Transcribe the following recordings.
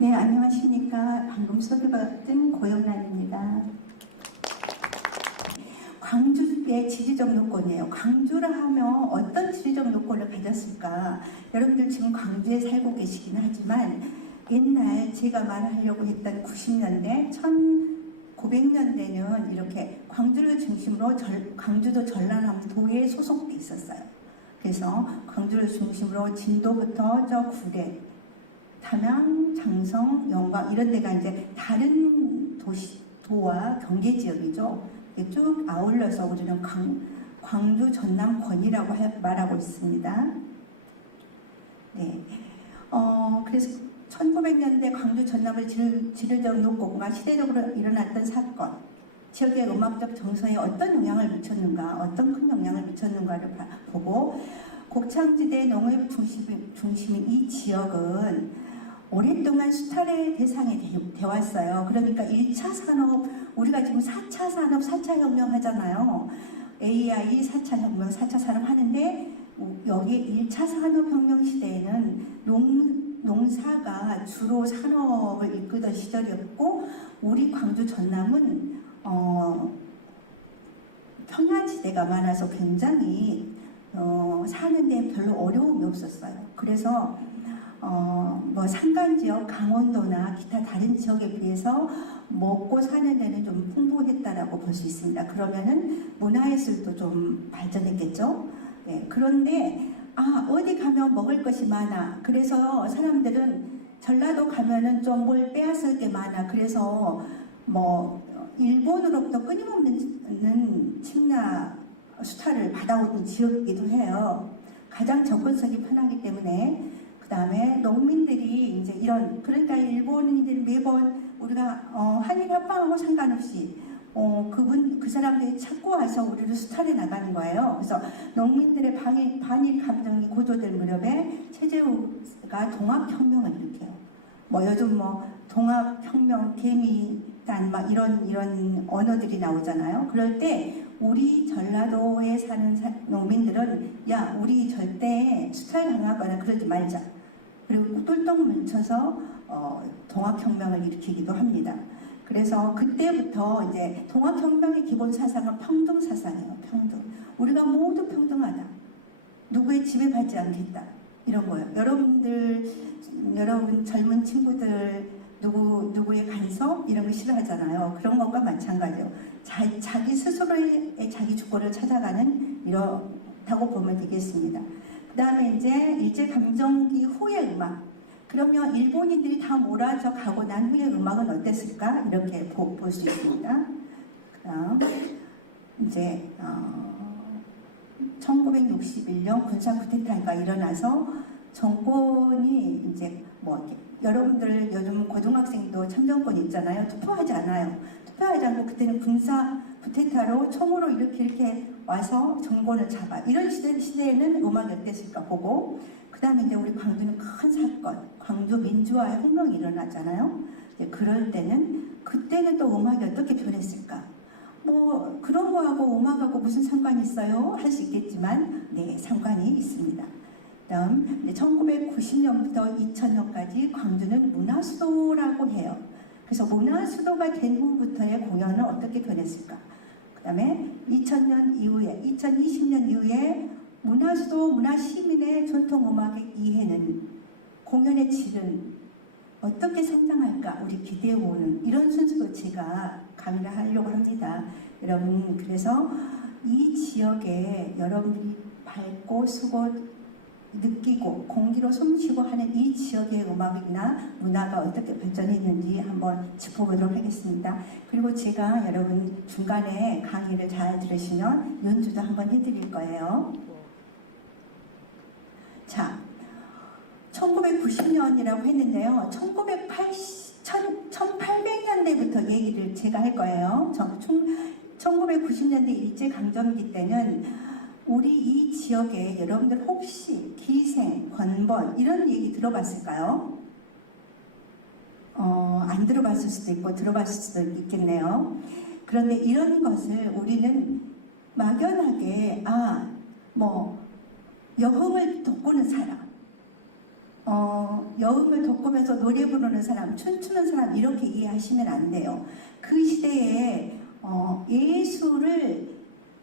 네, 안녕하십니까. 방금 소개받은 고영란입니다. 광주의 지리적 요건이에요. 광주라 하면 어떤 지리적 요건을 가졌을까? 여러분들 지금 광주에 살고 계시긴 하지만 옛날 제가 말하려고 했던 90년대, 1900년대는 이렇게 광주를 중심으로 광주도 전라남도에 소속돼 있었어요. 그래서 광주를 중심으로 진도부터 저 구례, 담양, 장성, 영광 이런 데가 이제 다른 도와 경계 지역이죠. 쭉 아울러서 우리는 광주 전남권이라고 말하고 있습니다. 네. 그래서 1900년대 광주 전남을 지르적 요건과 시대적으로 일어났던 사건, 지역의 음악적 정서에 어떤 영향을 미쳤는가, 어떤 큰 영향을 미쳤는가를 보고 곡창지대 농업 중심인 이 지역은 오랫동안 수탈의 대상이 되었어요. 그러니까 1차 산업, 우리가 지금 4차 산업, 4차 혁명 하잖아요. AI, 4차 혁명, 4차 산업 하는데 여기 1차 산업혁명 시대에는 농사가 주로 산업을 이끌던 시절이었고 우리 광주 전남은 평야지대가 많아서 굉장히 사는데 별로 어려움이 없었어요. 그래서 뭐 산간지역, 강원도나 기타 다른 지역에 비해서 먹고 사는 데는 좀 풍부했다라고 볼 수 있습니다. 그러면은 문화예술도 좀 발전했겠죠. 네, 그런데 어디 가면 먹을 것이 많아. 그래서 사람들은 전라도 가면은 좀 뭘 빼앗을 게 많아. 그래서 뭐 일본으로부터 끊임없는 침략 수탈을 받아오는 지역이기도 해요. 가장 접근성이 편하기 때문에. 그 다음에 농민들이 이제 그러니까 일본인들이 매번 우리가 한일 합방하고 상관없이 그 사람들이 찾고 와서 우리를 수탈해 나가는 거예요. 그래서 농민들의 반일 감정이 고조될 무렵에 최재우가 동학혁명을 일으켜요. 뭐 요즘 뭐 동학혁명, 개미단 막 이런 언어들이 나오잖아요. 그럴 때 우리 전라도에 사는 농민들은 야, 우리 절대 수탈당하거나 그러지 말자. 그리고 똘똘 뭉쳐서 동학혁명을 일으키기도 합니다. 그래서 그때부터 이제 동학혁명의 기본 사상은 평등 사상이에요. 평등. 우리가 모두 평등하다. 누구의 지배받지 않겠다. 이런 거예요. 여러분 젊은 친구들 누구의 간섭 이런 거 싫어하잖아요. 그런 것과 마찬가지예요. 자기 스스로의 자기 주권을 찾아가는 이렇다고 보면 되겠습니다. 그 다음에 이제 일제감정기 후의 음악. 그러면 일본인들이 다 몰아져 가고 난 후의 음악은 어땠을까? 이렇게 볼 수 있습니다. 그다음 이제 1961년 군사 쿠데타가 일어나서 정권이 이제 뭐 여러분들 요즘 고등학생도 참정권 있잖아요. 투표하지 않아요. 투표하지 않고 그때는 군사 쿠데타로 총으로 이렇게 와서 정권을 잡아. 이런 시대에는 음악이 어땠을까 보고 그 다음에 이제 우리 광주는 큰 사건, 광주 민주화의 혁명이 일어나잖아요. 그럴 때는 그때는 또 음악이 어떻게 변했을까? 뭐 그런 거하고 음악하고 무슨 상관이 있어요? 할 수 있겠지만 네, 상관이 있습니다. 다음 1990년부터 2000년까지 광주는 문화수도라고 해요. 그래서 문화수도가 된 후부터의 공연은 어떻게 변했을까? 그 다음에 2000년 이후에 2020년 이후에 문화수도 문화시민의 전통음악의 이해는 공연의 질은 어떻게 성장할까 우리 기대해보는 이런 순서로 제가 강의를 하려고 합니다. 여러분 그래서 이 지역에 여러분들이 밟고 쓰고 느끼고 공기로 숨쉬고 하는 이 지역의 음악이나 문화가 어떻게 발전했는지 한번 짚어보도록 하겠습니다. 그리고 제가 여러분 중간에 강의를 잘 들으시면 연주도 한번 해드릴 거예요. 자, 1990년이라고 했는데요. 1800년대부터 얘기를 제가 할 거예요. 1990년대 일제강점기 때는 우리 이 지역에 여러분들 혹시 기생, 권번 이런 얘기 들어봤을까요? 안 들어봤을 수도 있고 들어봤을 수도 있겠네요. 그런데 이런 것을 우리는 막연하게 뭐 여흥을 돋구는 사람 여음을 돋구면서 노래 부르는 사람, 춤추는 사람 이렇게 이해하시면 안 돼요. 그 시대에 예술을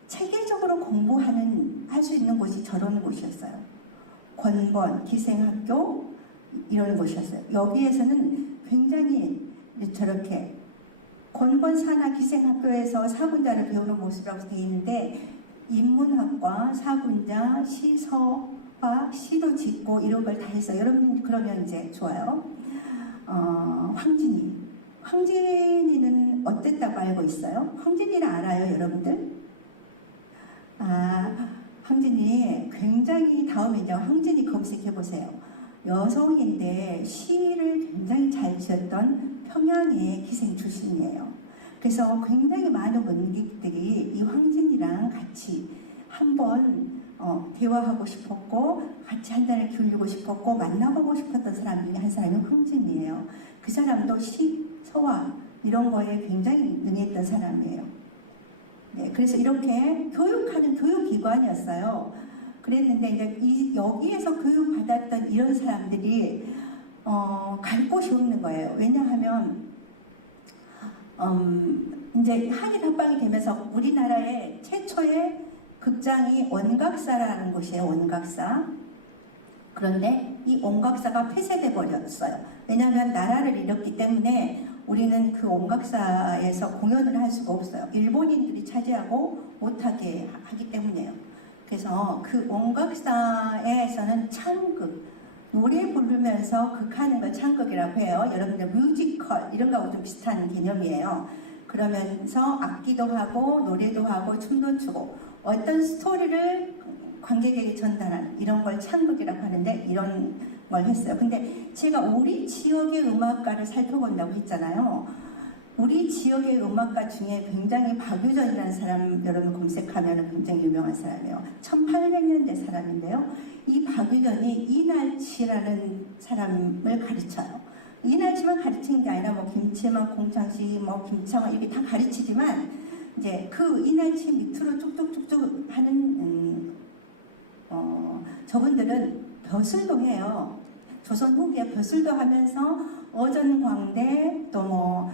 체계적으로 할 수 있는 곳이 저런 곳이었어요. 권권, 기생학교 이런 곳이었어요. 여기에서는 굉장히 저렇게 권권사나 기생학교에서 사분자를 배우는 모습이라고 되어 있는데 인문학과, 사분자, 시서와 시도 짓고 이런 걸 다 했어요. 여러분 그러면 이제 좋아요. 황진이는 어땠다고 알고 있어요? 황진이를 알아요, 여러분들? 황진이 굉장히 다음에 이제 황진이 검색해 보세요. 여성인데 시를 굉장히 잘 지었던 평양의 기생 출신이에요. 그래서 굉장히 많은 문객들이 이 황진이랑 같이 한번 대화하고 싶었고 같이 한 잔을 기울이고 싶었고 만나보고 싶었던 사람 중에 한 사람이 황진이에요. 그 사람도 시, 서화 이런 거에 굉장히 능했던 사람이에요. 네, 그래서 이렇게 교육하는 교육기관이었어요. 그랬는데 이제 여기에서 교육받았던 이런 사람들이 갈 곳이 없는 거예요. 왜냐하면 이제 한일 합방이 되면서 우리나라의 최초의 극장이 원각사라는 곳이에요. 원각사. 그런데 이 원각사가 폐쇄돼 버렸어요. 왜냐하면 나라를 잃었기 때문에 우리는 그 원각사에서 공연을 할 수가 없어요. 일본인들이 차지하고 못하게 하기 때문에요. 그래서 그 원각사에서는 창극, 노래 부르면서 극하는 걸 창극이라고 해요. 여러분들 뮤지컬 이런 거하고 좀 비슷한 개념이에요. 그러면서 악기도 하고 노래도 하고 춤도 추고 어떤 스토리를 관객에게 전달하는 이런 걸 창극이라고 하는데 이런 걸 했어요. 근데 제가 우리 지역의 음악가를 살펴본다고 했잖아요. 우리 지역의 음악가 중에 굉장히 박유전이라는 사람 여러분 검색하면 굉장히 유명한 사람이에요. 1800년대 사람인데요. 이 박유전이 이날치라는 사람을 가르쳐요. 이날치만 가르치는 게 아니라 뭐 김치만, 공창시, 뭐 김창원 이렇게 다 가르치지만 이제 그 이날치 밑으로 쭉쭉쭉쭉 하는 저분들은 벼슬도 해요. 조선 후기에 벼슬도 하면서 어전광대 또 뭐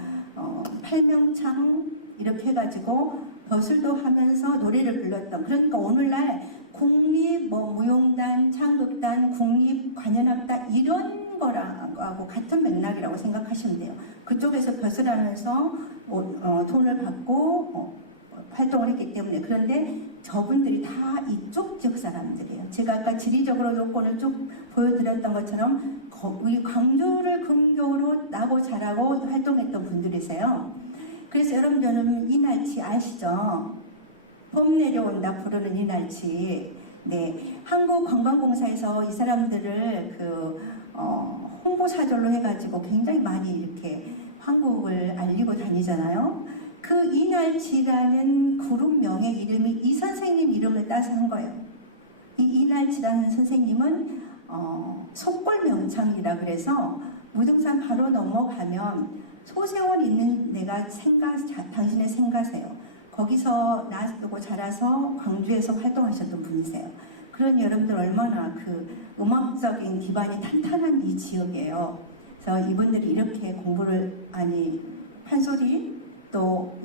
팔명창 이렇게 해가지고 벼슬도 하면서 노래를 불렀던 그러니까 오늘날 국립 뭐 무용단, 창극단, 국립관현악단 이런 거라고 같은 맥락이라고 생각하시면 돼요. 그쪽에서 벼슬하면서 돈을 받고 활동을 했기 때문에 그런데 저분들이 다 이쪽 지역 사람들이에요. 제가 아까 지리적으로 요건을 쭉 보여드렸던 것처럼 우리 광주를 근교로 나고 자라고 활동했던 분들이세요. 그래서 여러분들은 이날치 아시죠? 봄 내려온다 부르는 이날치. 네, 한국관광공사에서 이 사람들을 홍보사절로 해가지고 굉장히 많이 이렇게 한국을 알리고 다니잖아요. 그 이날치라는 그룹명의 이름이 이 선생님 이름을 따서 한 거예요. 이 이날치라는 선생님은 속골명창이라 그래서 무등산 바로 넘어가면 소세원 있는 데가 당신의 생가세요. 거기서 나고 자라서 광주에서 활동하셨던 분이세요. 그러니 여러분들 얼마나 그 음악적인 기반이 탄탄한 이 지역이에요. 그래서 이분들이 이렇게 공부를 판소리 또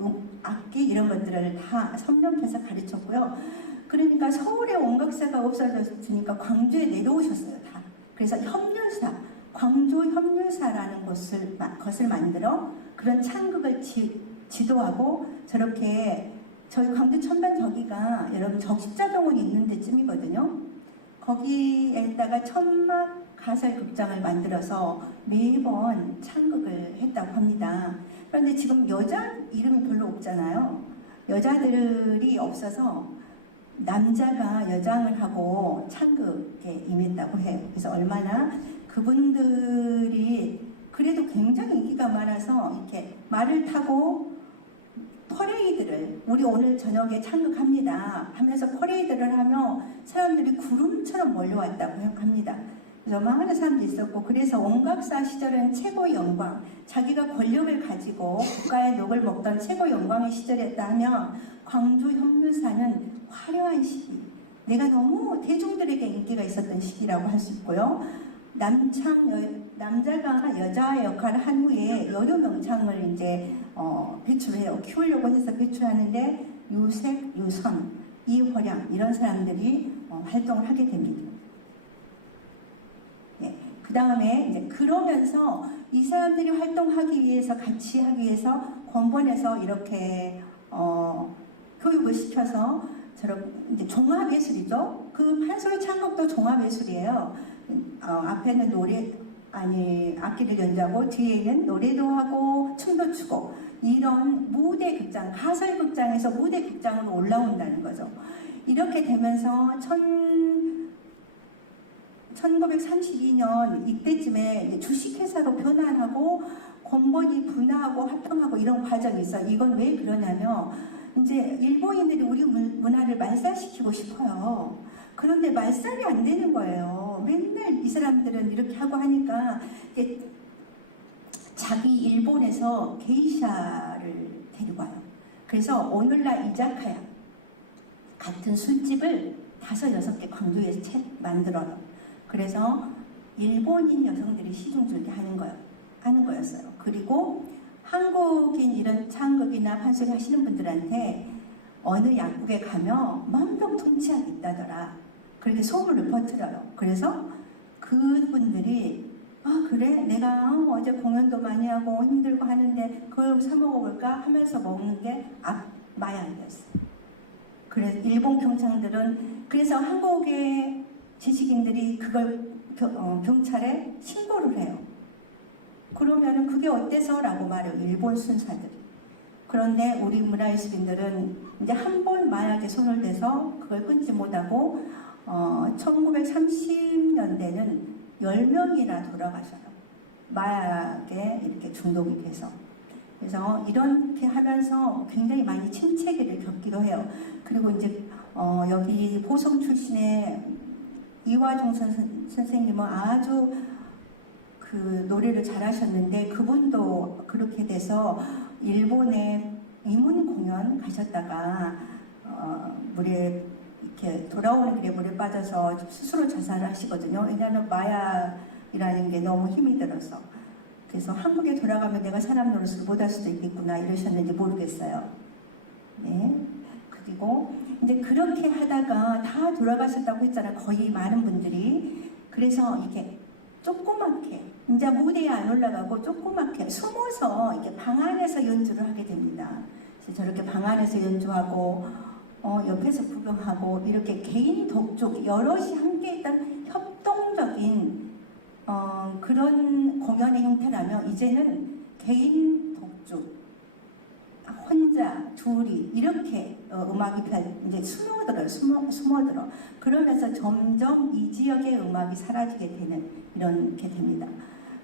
악기 이런 것들을 다 섭렵해서 가르쳤고요. 그러니까 서울에 원각사가 없어졌으니까 광주에 내려오셨어요. 다. 그래서 협률사, 광주 협률사라는 것을 만들어 그런 창극을 지도하고 저렇게 저희 광주 천반 저기가 여러분 적십자병원이 있는 데쯤이거든요. 거기에다가 천막 가설극장을 만들어서 매번 창극을 했다고 합니다. 그런데 지금 여자 이름이 별로 없잖아요. 여자들이 없어서 남자가 여장을 하고 창극에 임했다고 해요. 그래서 얼마나 그분들이 그래도 굉장히 인기가 많아서 이렇게 말을 타고 퍼레이드를 우리 오늘 저녁에 창극합니다 하면서 퍼레이드를 하며 사람들이 구름처럼 몰려왔다고 합니다. 그래서 많은 사람들이 있었고 그래서 원각사 시절은 최고의 영광 자기가 권력을 가지고 국가의 녹을 먹던 최고의 영광의 시절이었다 하면 광주 협률사는 화려한 시기 내가 너무 대중들에게 인기가 있었던 시기라고 할 수 있고요. 남자가 여자 역할을 한 후에 여류 명창을 이제 배출해요. 키우려고 해서 배출하는데 유색, 유선, 이화량 이런 사람들이 활동을 하게 됩니다. 네. 그 다음에 이제 그러면서 이 사람들이 활동하기 위해서 같이 하기 위해서 권본에서 이렇게 교육을 시켜서 저런 이제 종합예술이죠. 그 판소리 창곡도 종합예술이에요. 앞에는 악기를 연주하고 뒤에는 노래도 하고 춤도 추고 이런 무대 극장, 가설 극장에서 무대 극장으로 올라온다는 거죠. 이렇게 되면서 1932년 이때쯤에 주식회사로 변환하고 권본이 분화하고 합병하고 이런 과정이 있어요. 이건 왜 그러냐면 이제 일본인들이 우리 문화를 말살시키고 싶어요. 그런데 말살이 안 되는 거예요. 맨날 이 사람들은 이렇게 하고 하니까 자기 일본에서 게이샤를 데리고 와요. 그래서 오늘날 이자카야 같은 술집을 5-6개 광주에서 만들어요. 그래서 일본인 여성들이 시중 줄게 하는 거였어요. 그리고 한국인 이런 창극이나 판소리 하시는 분들한테 어느 약국에 가면 만병통치약이 있다더라. 그렇게 소문을 퍼뜨려요. 그래서 그분들이 그래? 내가 어제 공연도 많이 하고 힘들고 하는데 그걸 사 먹어볼까 하면서 먹는 게 마약이었어요. 그래서 일본 경찰들은 그래서 한국의 지식인들이 그걸 경찰에 신고를 해요. 그러면은 그게 어때서? 라고 말해요. 일본 순사들이. 그런데 우리 문화예술인들은 이제 한 번 마약에 손을 대서 그걸 끊지 못하고 1930년대는 10명이나 돌아가셔요. 마약에 이렇게 중독이 돼서. 그래서 이렇게 하면서 굉장히 많이 침체기를 겪기도 해요. 그리고 이제 여기 보성 출신의 이화종 선생님은 아주 그 노래를 잘하셨는데 그분도 그렇게 돼서 일본에 이문 공연 가셨다가 물에 이렇게 돌아오는 길에 물에 빠져서 스스로 자살을 하시거든요. 왜냐하면 마약이라는 게 너무 힘이 들어서. 그래서 한국에 돌아가면 내가 사람 노릇을 못할 수도 있겠구나 이러셨는지 모르겠어요. 네. 그리고 이제 그렇게 하다가 다 돌아가셨다고 했잖아요. 거의 많은 분들이. 그래서 이렇게 조그맣게 이제 무대에 안 올라가고 조그맣게 숨어서 이렇게 방 안에서 연주를 하게 됩니다. 그래서 저렇게 방 안에서 연주하고 옆에서 구경하고 이렇게 개인 독주 여럿이 함께 있던 협동적인 그런 공연의 형태라면 이제는 개인 독주 혼자 둘이 이렇게 음악이 이제 숨어들어 그러면서 점점 이 지역의 음악이 사라지게 되는 이렇게 됩니다.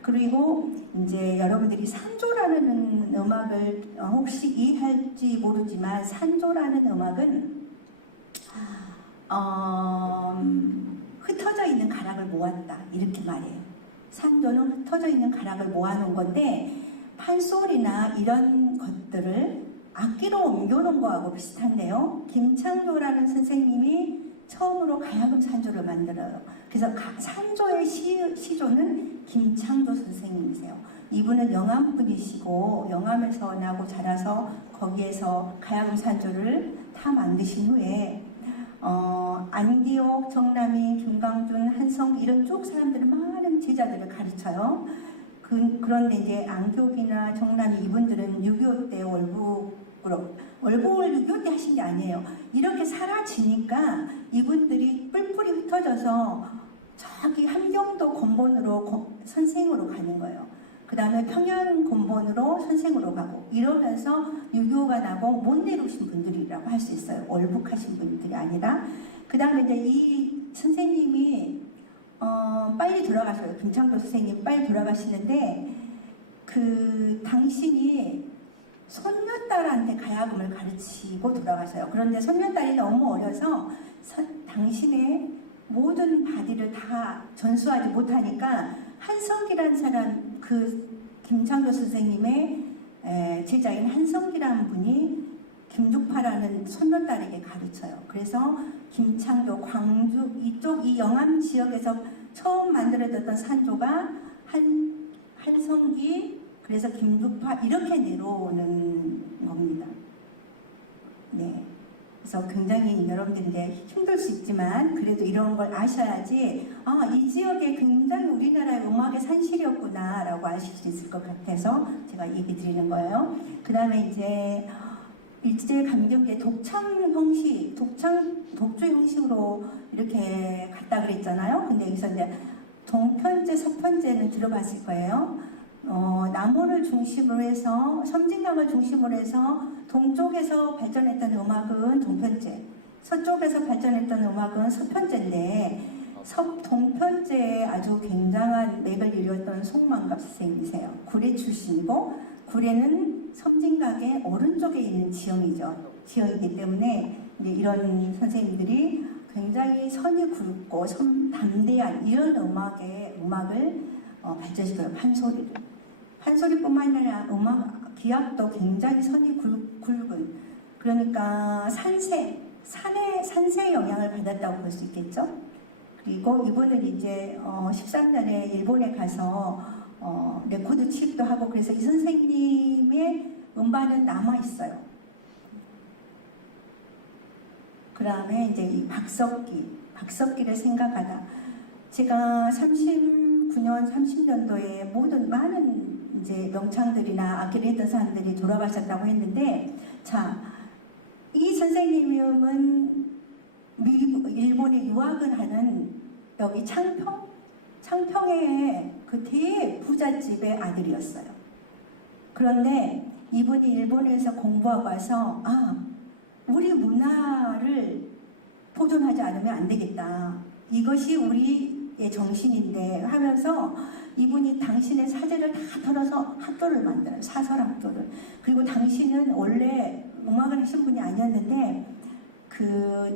그리고 이제 여러분들이 산조라는 음악을 혹시 이해할지 모르지만 산조라는 음악은 흩어져 있는 가락을 모았다 이렇게 말해요. 산조는 흩어져 있는 가락을 모아놓은 건데 판소리나 이런 것들을 악기로 옮겨놓은 거하고 비슷한데요. 김창조라는 선생님이 처음으로 가야금 산조를 만들어요. 그래서 산조의 시조는 김창조 선생님이세요. 이분은 영암 분이시고 영암에서 나고 자라서 거기에서 가야금 산조를 다 만드신 후에 안기옥, 정남이, 김강준, 한성 이런 쪽 사람들은 많은 제자들을 가르쳐요. 그런데 이제 안기옥이나 정남이 이분들은 6.25 때 월북을 6.25 때 하신 게 아니에요. 이렇게 사라지니까 이분들이 뿔뿔이 흩어져서 저기 함경도 권본으로 선생으로 가는 거예요. 그 다음에 평양 권본으로 선생으로 가고 이러면서 6.25가 나고 못 내려오신 분들이라고 할 수 있어요. 월북하신 분들이 아니라. 그 다음에 이제 이 선생님이 빨리 돌아가셔요. 김창조 선생님 빨리 돌아가시는데 그 당신이 손녀딸한테 가야금을 가르치고 돌아가셔요. 그런데 손녀딸이 너무 어려서 당신의 모든 바디를 다 전수하지 못하니까 한성기라는 사람, 그 김창조 선생님의 제자인 한성기라는 분이 김죽파라는 손녀딸에게 가르쳐요. 그래서 김창조, 광주 이쪽 이 영암 지역에서 처음 만들어졌던 산조가 한성기, 그래서 김두파 이렇게 내려오는 겁니다. 네. 그래서 굉장히 여러분들이 이제 힘들 수 있지만 그래도 이런 걸 아셔야지 이 지역에 굉장히 우리나라의 음악의 산실이었구나 라고 아실 수 있을 것 같아서 제가 얘기 드리는 거예요. 그 다음에 이제 일제감경기에 독창 형식, 독주 형식으로 이렇게 갔다 그랬잖아요. 근데 여기서 이제 동편제, 서편제는 들어봤을 거예요. 남원을 중심으로 해서 섬진강을 중심으로 해서 동쪽에서 발전했던 음악은 동편제, 서쪽에서 발전했던 음악은 서편제인데 동편제에 아주 굉장한 맥을 이뤘던 송만갑 선생님이세요. 구례 출신이고 구례는 섬진강의 오른쪽에 있는 지형이기 때문에 이런 선생님들이 굉장히 선이 굵고 담대한 이런 음악을 발전시켜요. 판소리뿐만 아니라 기악도 굉장히 선이 굵은, 그러니까 산세의 영향을 받았다고 볼 수 있겠죠. 그리고 이분은 이제 13년에 일본에 가서 레코드 취입도 하고, 그래서 이 선생님의 음반은 남아 있어요. 그 다음에 이제 이 박석기를 생각하다. 제가 39년, 30년도에 많은 이제 명창들이나 악기를 했던 사람들이 돌아가셨다고 했는데, 자, 이 선생님은 일본에 유학을 하는 여기 창평의 그 대부잣집의 아들이었어요. 그런데 이분이 일본에서 공부하고 와서 우리 문화를 보존하지 않으면 안 되겠다. 이것이 우리의 정신인데 하면서 이분이 당신의 사재를 다 털어서 학교를 만들어요. 사설학교를. 그리고 당신은 원래 음악을 하신 분이 아니었는데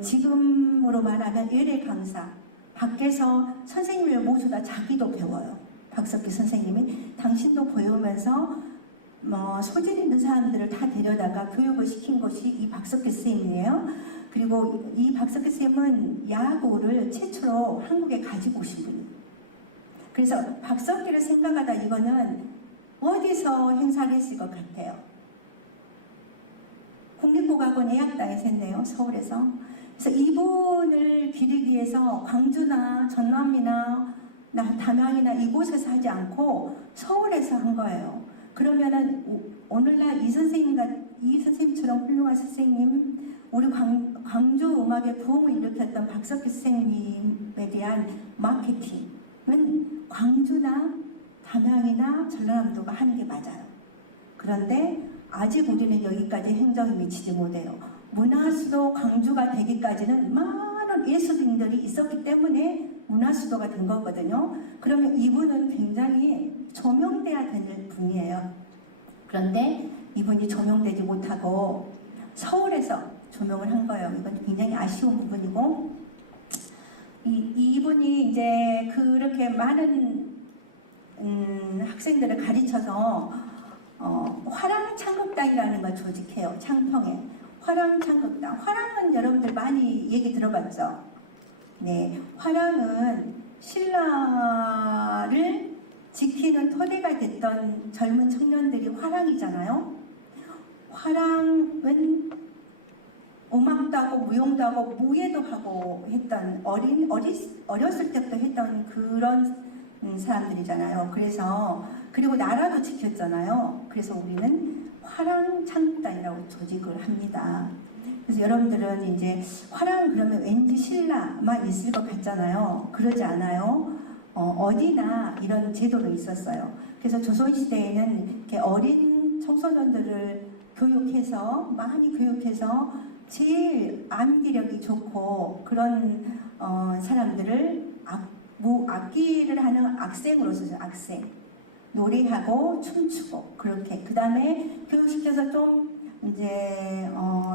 지금으로 말하면 예례 강사, 밖에서 선생님을 모셔다 자기도 배워요. 박석기 선생님이 당신도 배우면서 소질 있는 사람들을 다 데려다가 교육을 시킨 것이 이 박석기 선생님이에요. 그리고 이 박석기 선생님은 야구를 최초로 한국에 가지고 오신 분이에요. 그래서 박석기를 생각하다 이거는 어디서 행사를 했을 것 같아요? 국립국악원 예약당에서 했네요. 서울에서. 그래서 이분을 기리기 위해서 광주나 전남이나 담양이나 이곳에서 하지 않고 서울에서 한 거예요. 그러면은 오늘날 이 선생님처럼 훌륭한 선생님, 우리 광주 음악의 부흥을 일으켰던 박석기 선생님에 대한 마케팅은 광주나 담양이나 전라남도가 하는 게 맞아요. 그런데 아직 우리는 여기까지 행정이 미치지 못해요. 문화수도 광주가 되기까지는 많은 예술인들이 있었기 때문에 문화수도가 된 거거든요. 그러면 이분은 굉장히 조명돼야 되는 분이에요. 그런데 이분이 조명되지 못하고 서울에서 조명을 한 거예요. 이건 굉장히 아쉬운 부분이고, 이분이 이제 그렇게 많은 학생들을 가르쳐서 화랑창극단이라는 걸 조직해요. 창평에. 화랑창극단. 화랑은 여러분들 많이 얘기 들어봤죠? 네. 화랑은 신라를 지키는 토대가 됐던 젊은 청년들이 화랑이잖아요. 화랑은 음악도 하고 무용도 하고 무예도 하고 했던 어렸을 때부터 했던 그런 사람들이잖아요. 그리고 나라도 지켰잖아요. 그래서 우리는 화랑창극단이라고 조직을 합니다. 그래서 여러분들은 이제 화랑 그러면 왠지 신라만 있을 것 같잖아요. 그러지 않아요. 어디나 이런 제도도 있었어요. 그래서 조선시대에는 이렇게 어린 청소년들을 많이 교육해서 제일 암기력이 좋고 그런 사람들을 악기를 하는 악생으로서 악생, 노래하고 춤추고 그렇게, 그 다음에 교육시켜서 좀 이제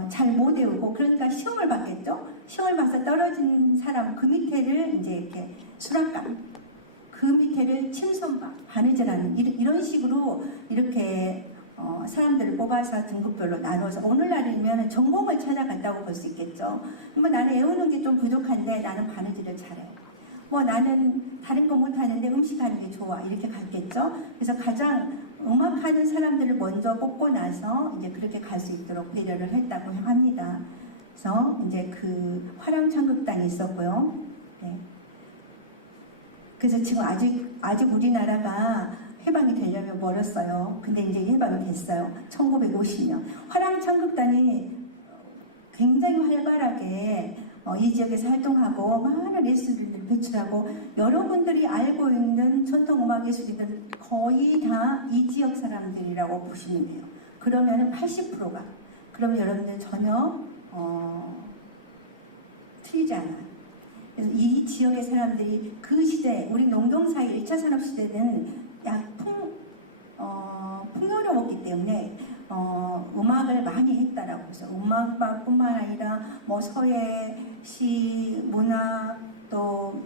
잘 못 외우고, 그러니까 시험을 받겠죠. 시험을 봐서 떨어진 사람 그 밑에를 이제 이렇게 수락관, 그 밑에를 침손박, 바느질하는 이런 식으로 이렇게 사람들을 뽑아서 등급별로 나눠서, 오늘날이면 전공을 찾아간다고 볼 수 있겠죠. 나는 외우는 게 좀 부족한데 나는 바느질을 잘해요. 뭐 나는 다른 거 못하는데 음식하는 게 좋아 이렇게 갔겠죠. 그래서 가장 음악하는 사람들을 먼저 뽑고 나서 이제 그렇게 갈 수 있도록 배려를 했다고 합니다. 그래서 이제 그 화랑창극단이 있었고요. 네. 그래서 지금 아직 우리나라가 해방이 되려면 멀었어요. 근데 이제 해방이 됐어요. 1950년. 화랑창극단이 굉장히 활발하게 이 지역에서 활동하고 많은 예술인들을 배출하고 여러분들이 알고 있는 전통음악 예술인들 거의 다 이 지역 사람들이라고 보시면 돼요. 그러면 80%가 그러면 여러분들 전혀 틀리지 않아요. 그래서 이 지역의 사람들이 그 시대 우리 농경사회 1차 산업시대는 약 풍요로웠기 때문에 음악을 많이 했다라고 해서 음악뿐만 아니라 뭐 서예, 시, 문화 또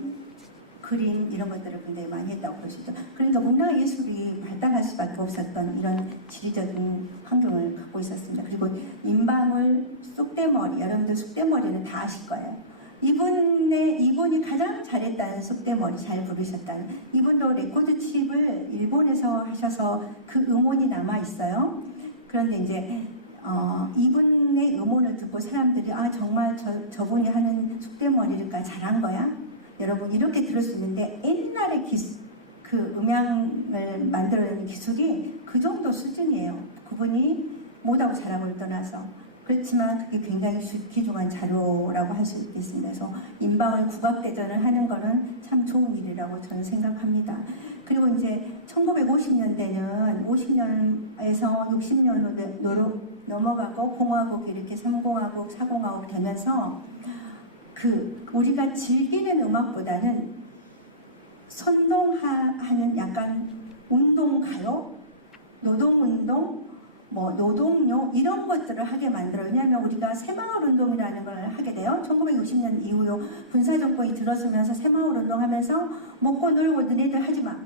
그림 이런 것들을 굉장히 많이 했다고 볼 수 있죠. 그러니까 문화예술이 발달할 수밖에 없었던 이런 지리적인 환경을 갖고 있었습니다. 그리고 임방울, 쑥대머리, 여러분들 쑥대머리는 다 아실 거예요. 이분이 가장 잘했다는 쑥대머리 잘 부르셨다는 이분도 레코드 칩을 일본에서 하셔서 그 음원이 남아 있어요. 그런데 이제 이분의 음원을 듣고 사람들이 아 정말 저분이 하는 쑥대머리가 잘한 거야? 여러분 이렇게 들을 수 있는데 옛날의 그 음향을 만들어내는 기술이 그 정도 수준이에요. 그분이 못하고 잘하고를 떠나서 그렇지만 그게 굉장히 귀중한 자료라고 할 수 있겠습니다. 그래서 인방을 국악대전을 하는 거는 참 좋은 일이라고 저는 생각합니다. 그리고 이제 1950년대는 50년에서 60년으로 넘어가고 공화국이 이렇게 3공화국, 4공화국 되면서 우리가 즐기는 음악보다는 선동하는 약간 운동가요, 노동운동, 뭐 노동요 이런 것들을 하게 만들어요. 왜냐하면 우리가 새마을 운동이라는 걸 하게 돼요. 1960년 이후요 군사정권이 들어서면서 새마을 운동하면서 먹고 놀고 너네들 하지마.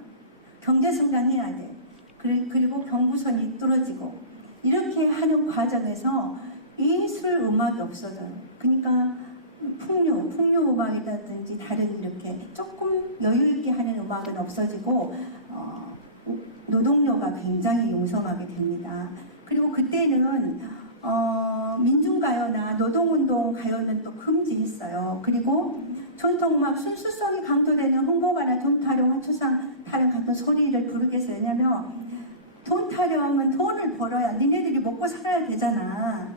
경제 성장해야 돼. 그리고 경부선이 뚫어지고 이렇게 하는 과정에서 예술 음악이 없어져요. 그러니까 풍요 음악이라든지 다른 이렇게 조금 여유 있게 하는 음악은 없어지고 노동요가 굉장히 용성하게 됩니다. 그리고 그때는 민중가요나 노동운동 가요는 또 금지했어요. 그리고 전통음악 순수성이 강조되는 흥보가나 돈타령, 화초상 타령 같은 소리를 부르겠어요. 왜냐면 돈타령은 돈을 벌어야 니네들이 먹고 살아야 되잖아.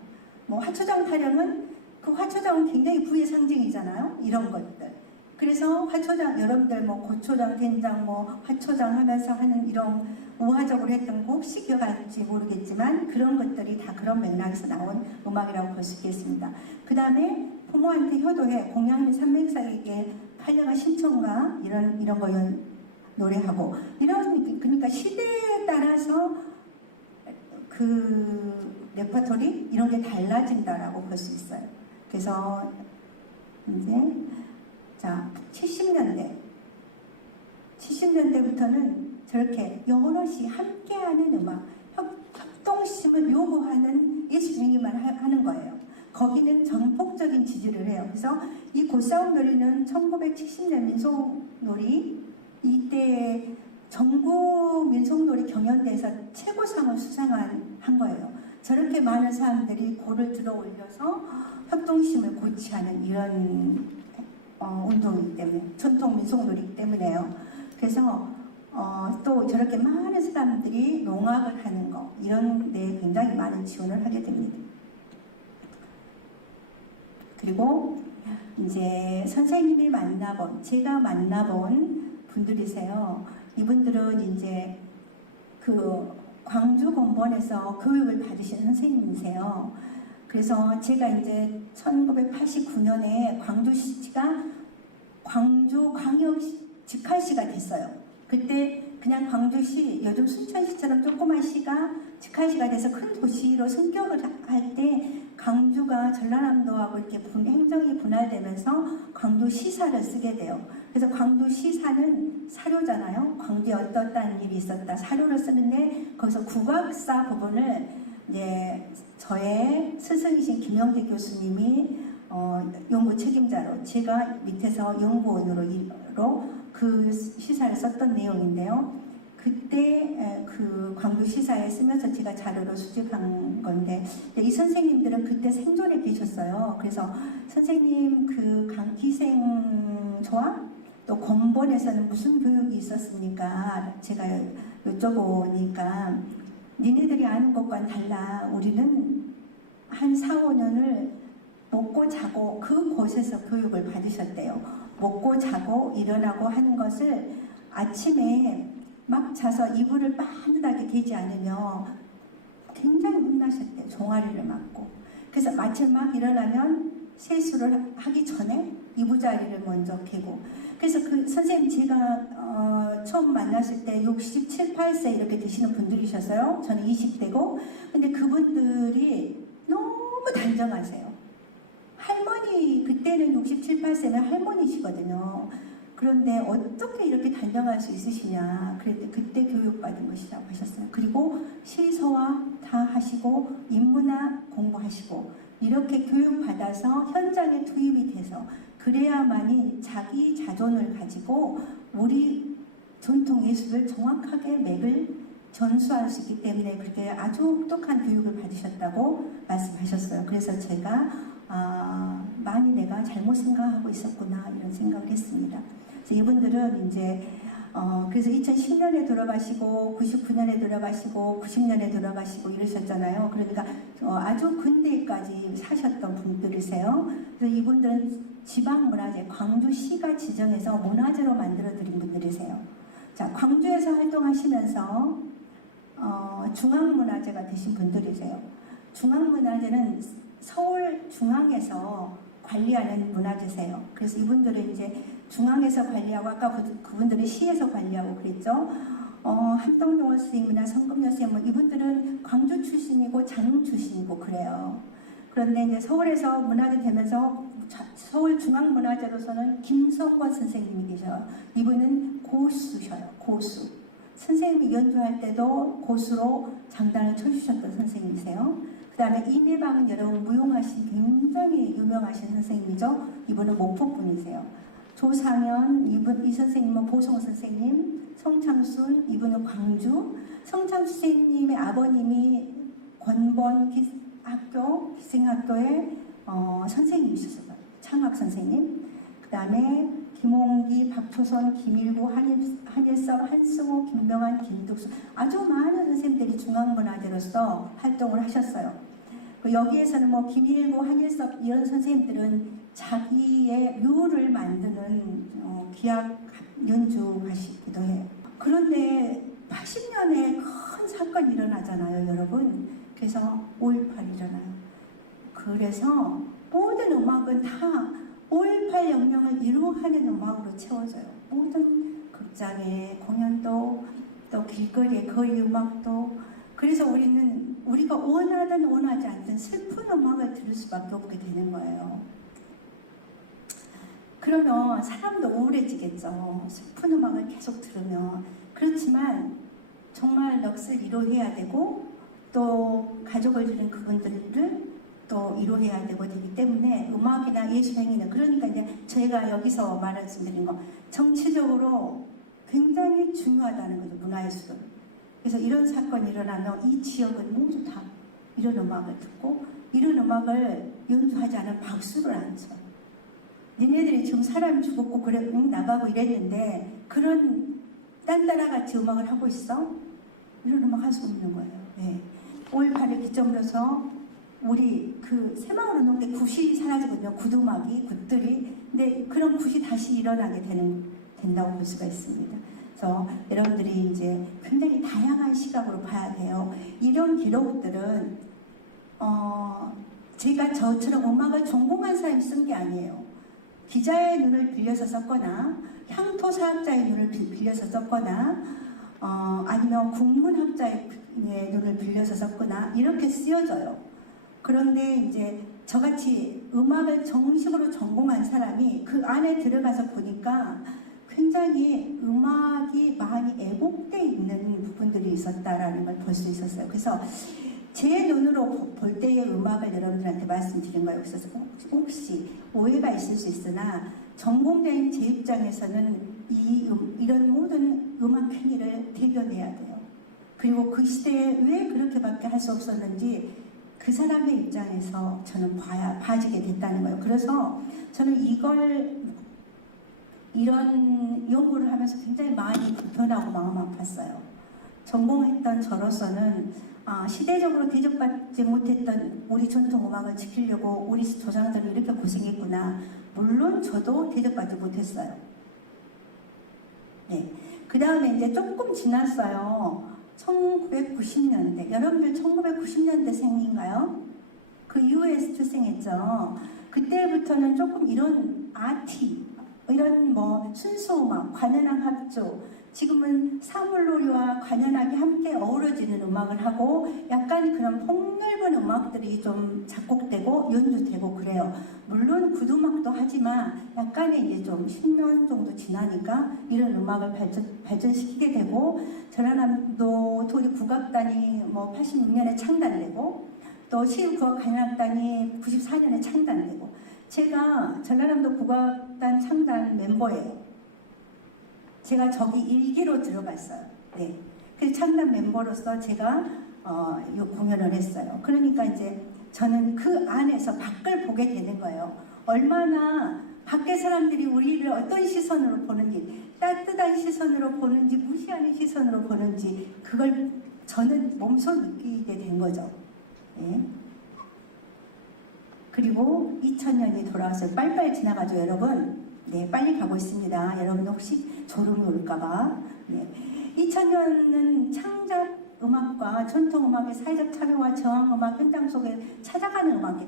뭐 화초장 타령은 그 화초장은 굉장히 부의 상징이잖아요. 이런 것들. 그래서 화초장 여러분들 뭐 고초장, 된장, 뭐 화초장 하면서 하는 이런 우화적으로 했던 거 혹시 기억할지 모르겠지만 그런 것들이 다 그런 맥락에서 나온 음악이라고 볼 수 있겠습니다. 그 다음에 부모한테 효도해 공양민 산맥사에게 팔려간 신청가 이런 거 노래하고 그러니까 시대에 따라서 그 레퍼토리 이런 게 달라진다라고 볼 수 있어요. 그래서 이제 자 70년대부터는 저렇게 여럿이 함께하는 음악, 협동심을 요구하는 예술인이만 하는 거예요. 거기는 전폭적인 지지를 해요. 그래서 이 고싸움놀이는 1970년 민속놀이 이때 전국 민속놀이 경연대에서 최고상을 수상한 거예요. 저렇게 많은 사람들이 고를 들어 올려서 협동심을 고취하는 이런 운동이기 때문에 전통 민속놀이기 때문에요. 그래서 또 저렇게 많은 사람들이 농악을 하는 거 이런 데 굉장히 많은 지원을 하게 됩니다. 그리고 이제 선생님이 제가 만나본 분들이세요. 이분들은 이제 그 광주 공본에서 교육을 받으신 선생님이세요. 그래서 제가 이제 1989년에 광주시가 광주광역 직할시가 됐어요. 그때 그냥 광주시, 요즘 순천시처럼 조그만 시가 직할시가 돼서 큰 도시로 승격을 할 때 광주가 전라남도하고 이렇게 행정이 분할되면서 광주시사를 쓰게 돼요. 그래서 광주시사는 사료잖아요. 광주에 어떠한 일이 있었다. 사료를 쓰는데 거기서 국악사 부분을 이제 저의 스승이신 김영재 교수님이 연구 책임자로 제가 밑에서 연구원으로 그 시사를 썼던 내용인데요. 그때 그 광주 시사에 쓰면서 제가 자료로 수집한 건데 이 선생님들은 그때 생존에 계셨어요. 그래서 선생님 그 기생조합 또 건본에서는 무슨 교육이 있었습니까? 제가 여쭤보니까 니네들이 아는 것과는 달라. 우리는 한 4, 5년을 먹고 자고 그곳에서 교육을 받으셨대요. 먹고 자고 일어나고 하는 것을 아침에 막 자서 이불을 빠듯하게 개지 않으며 굉장히 혼나셨대요. 종아리를 맞고. 그래서 마침 막 일어나면 세수를 하기 전에 이부자리를 먼저 개고. 그래서 그 선생님 제가 처음 만났을 때 67, 8세 이렇게 되시는 분들이셨어요. 저는 20대고. 근데 그분들이 너무 단정하세요. 할머니, 그때는 67, 8세면 할머니시거든요. 그런데 어떻게 이렇게 단정할 수 있으시냐. 그랬더니 그때 교육받은 것이라고 하셨어요. 그리고 시서화 다 하시고 인문학 공부하시고 이렇게 교육받아서 현장에 투입이 돼서 그래야만이 자기 자존을 가지고 우리 전통 예술을 정확하게 맥을 전수할 수 있기 때문에 그렇게 아주 혹독한 교육을 받으셨다고 말씀하셨어요. 그래서 제가 많이 내가 잘못 생각하고 있었구나 이런 생각을 했습니다. 그래서 이분들은 이제 그래서 2010년에 돌아가시고 99년에 돌아가시고 90년에 돌아가시고 이러셨잖아요. 그러니까 아주 근대까지 사셨던 분들이세요. 그래서 이분들은 지방문화재 광주시가 지정해서 문화재로 만들어드린 분들이세요. 자, 광주에서 활동하시면서 중앙문화재가 되신 분들이세요. 중앙문화재는 서울 중앙에서 관리하는 문화재세요. 그래서 이분들은 이제 중앙에서 관리하고 아까 그분들은 시에서 관리하고 그랬죠. 한동용호 선생님이나 성금여 선생님 이분들은 광주 출신이고 장흥 출신이고 그래요. 그런데 이제 서울에서 문화재 되면서 서울 중앙문화재로서는 김성권 선생님이 계셔요. 이분은 고수셔요. 고수. 선생님이 연주할 때도 고수로 장단을 쳐주셨던 선생님이세요. 그 다음에 임혜방은 여러분 무용하신 굉장히 유명하신 선생님이죠. 이분은 목포분이세요. 조상현, 이 선생님은 보성 선생님, 성창순, 이분은 광주. 성창순 선생님의 아버님이 권본 기생학교의 선생님이셨어요. 창학 선생님. 그 다음에 김홍기, 박초선, 김일구, 한일섭, 한승호, 김명환, 김득수 아주 많은 선생님들이 중앙문화재로서 활동을 하셨어요. 여기에서는 뭐 김일구, 한일섭 이런 선생님들은 자기의 묘를 만드는 기악 연주하시기도 해요. 그런데 80년에 큰 사건이 일어나잖아요, 여러분. 그래서 5.18이 일어나요. 그래서 모든 음악은 다 5.18 영령을 이루어가는 음악으로 채워져요. 모든 극장의 공연도 또 길거리의 거리 음악도. 그래서 우리는 우리가 원하든 원하지 않든 슬픈 음악을 들을 수밖에 없게 되는 거예요. 그러면 사람도 우울해지겠죠. 슬픈 음악을 계속 들으면. 그렇지만 정말 넋을 위로해야 되고 또 가족을 잃은 그분들을 또 위로해야 되고 되기 때문에 음악이나 예술행위는 그러니까 이제 저희가 여기서 말씀드린 거 정치적으로 굉장히 중요하다는 거죠. 문화예술은. 그래서 이런 사건이 일어나면 이 지역은 모두 다 이런 음악을 듣고 이런 음악을 연주하지 않은 박수를 안 쳐요. 니네들이 지금 사람이 죽었고 그래 나가고 이랬는데 그런 딴따라같이 음악을 하고 있어? 이런 음악 할 수 없는 거예요. 네. 5.18을 기점으로서 우리 그 새마을 운동 때 굿이 사라지거든요. 굿음악이, 굿들이. 근데 그런 굿이 다시 일어나게 된다고 볼 수가 있습니다. 그래서 여러분들이 이제 굉장히 다양한 시각으로 봐야 돼요. 이런 기록들은 제가 저처럼 음악을 전공한 사람이 쓴 게 아니에요. 기자의 눈을 빌려서 썼거나 향토사학자의 눈을 빌려서 썼거나 아니면 국문학자의 눈을 빌려서 썼거나 이렇게 쓰여져요. 그런데 이제 저같이 음악을 정식으로 전공한 사람이 그 안에 들어가서 보니까 굉장히 음악이 많이 애곡돼 있는 부분들이 있었다라는 걸 볼 수 있었어요. 그래서 제 눈으로 볼 때의 음악을 여러분들한테 말씀드린 거예요. 그래서 혹시 오해가 있을 수 있으나 전공자인 제 입장에서는 이런 모든 음악 행위를 대변해야 돼요. 그리고 그 시대에 왜 그렇게밖에 할 수 없었는지 그 사람의 입장에서 저는 봐지게 됐다는 거예요. 그래서 저는 이런 연구를 하면서 굉장히 많이 불편하고 마음 아팠어요. 전공했던 저로서는 시대적으로 대접받지 못했던 우리 전통음악을 지키려고 우리 조상들이 이렇게 고생했구나. 물론 저도 대접받지 못했어요. 네. 그 다음에 이제 조금 지났어요. 1990년대. 여러분들 1990년대생인가요? 그 이후에 수생했죠. 그때부터는 조금 이런 이런 뭐 순수음악, 관현악 합조, 지금은 사물놀이와 관현악이 함께 어우러지는 음악을 하고 약간 그런 폭넓은 음악들이 좀 작곡되고 연주되고 그래요. 물론 구두음악도 하지만 약간의 이제 좀 10년 정도 지나니까 이런 음악을 발전시키게 되고 전라남도 도립국악단이 뭐 86년에 창단되고 또 시국국악 관현악단이 94년에 창단되고 제가 전라남도 국악단 창단 멤버예요. 제가 저기 1기로 들어갔어요. 네. 그 창단 멤버로서 제가 이 공연을 했어요. 그러니까 이제 저는 그 안에서 밖을 보게 되는 거예요. 얼마나 밖에 사람들이 우리를 어떤 시선으로 보는지, 따뜻한 시선으로 보는지, 무시하는 시선으로 보는지 그걸 저는 몸소 느끼게 된 거죠. 네. 그리고 2000년이 돌아와서 빨리빨리 지나가죠, 여러분. 네, 빨리 가고 있습니다. 여러분 혹시 졸음이 올까봐. 네. 2000년은 창작 음악과 전통 음악의 사회적 참여와 저항 음악 현장 속에 찾아가는 음악이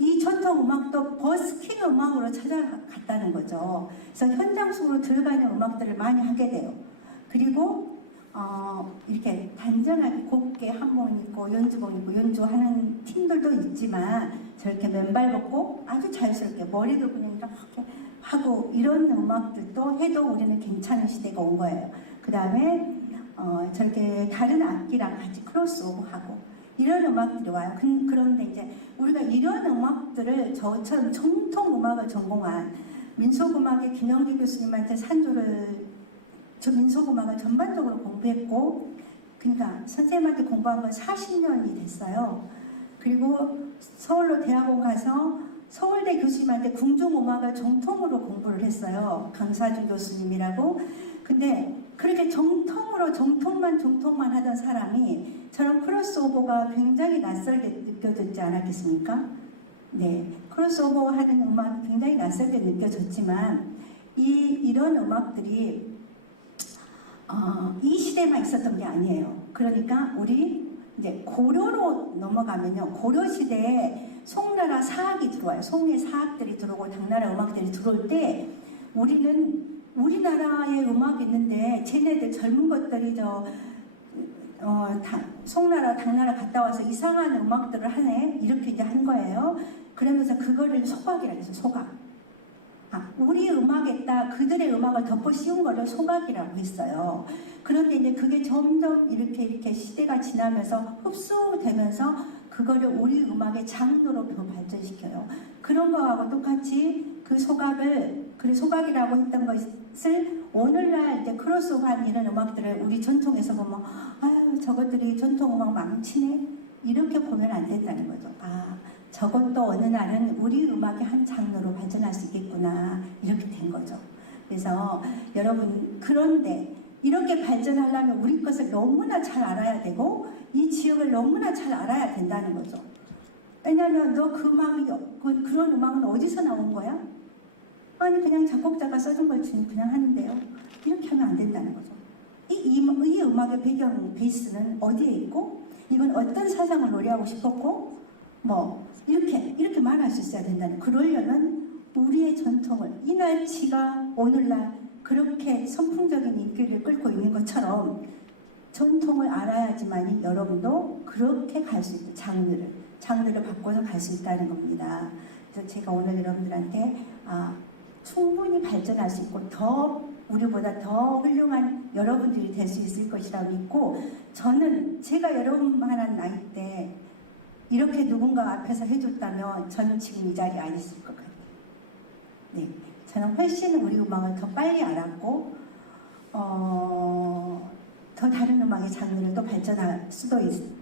이 전통 음악도 버스킹 음악으로 찾아갔다는 거죠. 그래서 현장 속으로 들어가는 음악들을 많이 하게 돼요. 그리고 이렇게 단정하게 곱게 한복 입고 연주복 입고 연주하는 팀들도 있지만 저렇게 맨발 걷고 아주 자연스럽게 머리도 그냥 이렇게 하고 이런 음악들도 해도 우리는 괜찮은 시대가 온 거예요. 그 다음에 저렇게 다른 악기랑 같이 크로스오버하고 이런 음악들이 와요. 그런데 이제 우리가 이런 음악들을 저처럼 정통 음악을 전공한 민속음악의 김영기 교수님한테 저 민속음악을 전반적으로 공부했고 그러니까 선생님한테 공부한 건 40년이 됐어요. 그리고 서울로 대학원 가서 서울대 교수님한테 궁중음악을 정통으로 공부를 했어요. 강사준 교수님이라고. 근데 그렇게 정통만 하던 사람이 저런 크로스오버가 굉장히 낯설게 느껴졌지 않았겠습니까? 네, 크로스오버 하는 음악이 굉장히 낯설게 느껴졌지만 이런 음악들이 이 시대만 있었던 게 아니에요. 그러니까 우리 이제 고려로 넘어가면요. 고려 시대에 송나라 사학이 들어와요. 송의 사학들이 들어오고 당나라 음악들이 들어올 때 우리나라에 음악이 있는데 쟤네들 젊은 것들이 송나라 당나라 갔다 와서 이상한 음악들을 하네 이렇게 이제 한 거예요. 그러면서 그거를 소각이라고 해서 소각. 우리 음악에다 그들의 음악을 덮어 씌운 거를 소각이라고 했어요. 그런데 이제 그게 점점 이렇게 시대가 지나면서 흡수되면서 그거를 우리 음악의 장르로 발전시켜요. 그런 거하고 똑같이 그 소각이라고 했던 것을 오늘날 이제 크로스오버한 이런 음악들을 우리 전통에서 보면 아유 저것들이 전통 음악 망치네 이렇게 보면 안 된다는 거죠. 저것도 어느 날은 우리 음악의 한 장르로 발전할 수 있겠구나 이렇게 된 거죠. 그래서 여러분 그런데 이렇게 발전하려면 우리 것을 너무나 잘 알아야 되고 이 지역을 너무나 잘 알아야 된다는 거죠. 왜냐하면 너 그런 음악은 어디서 나온 거야? 아니 그냥 작곡자가 써준 걸 그냥 하는데요. 이렇게 하면 안 된다는 거죠. 이 음악의 배경 베이스는 어디에 있고 이건 어떤 사상을 노래하고 싶었고 이렇게 말할 수 있어야 된다는. 그러려면 우리의 전통을 이날치가 오늘날 그렇게 선풍적인 인기를 끌고 있는 것처럼 전통을 알아야지만 여러분도 그렇게 갈 수 있는 장르를 바꿔서 갈 수 있다는 겁니다. 그래서 제가 오늘 여러분들한테 충분히 발전할 수 있고 더 우리보다 더 훌륭한 여러분들이 될 수 있을 것이라고 믿고, 저는 제가 여러분만한 나이 때 이렇게 누군가 앞에서 해줬다면 저는 지금 이 자리에 안 있을 것 같아요. 네, 저는 훨씬 우리 음악을 더 빨리 알았고 더 다른 음악의 장르를 또 발전할 수도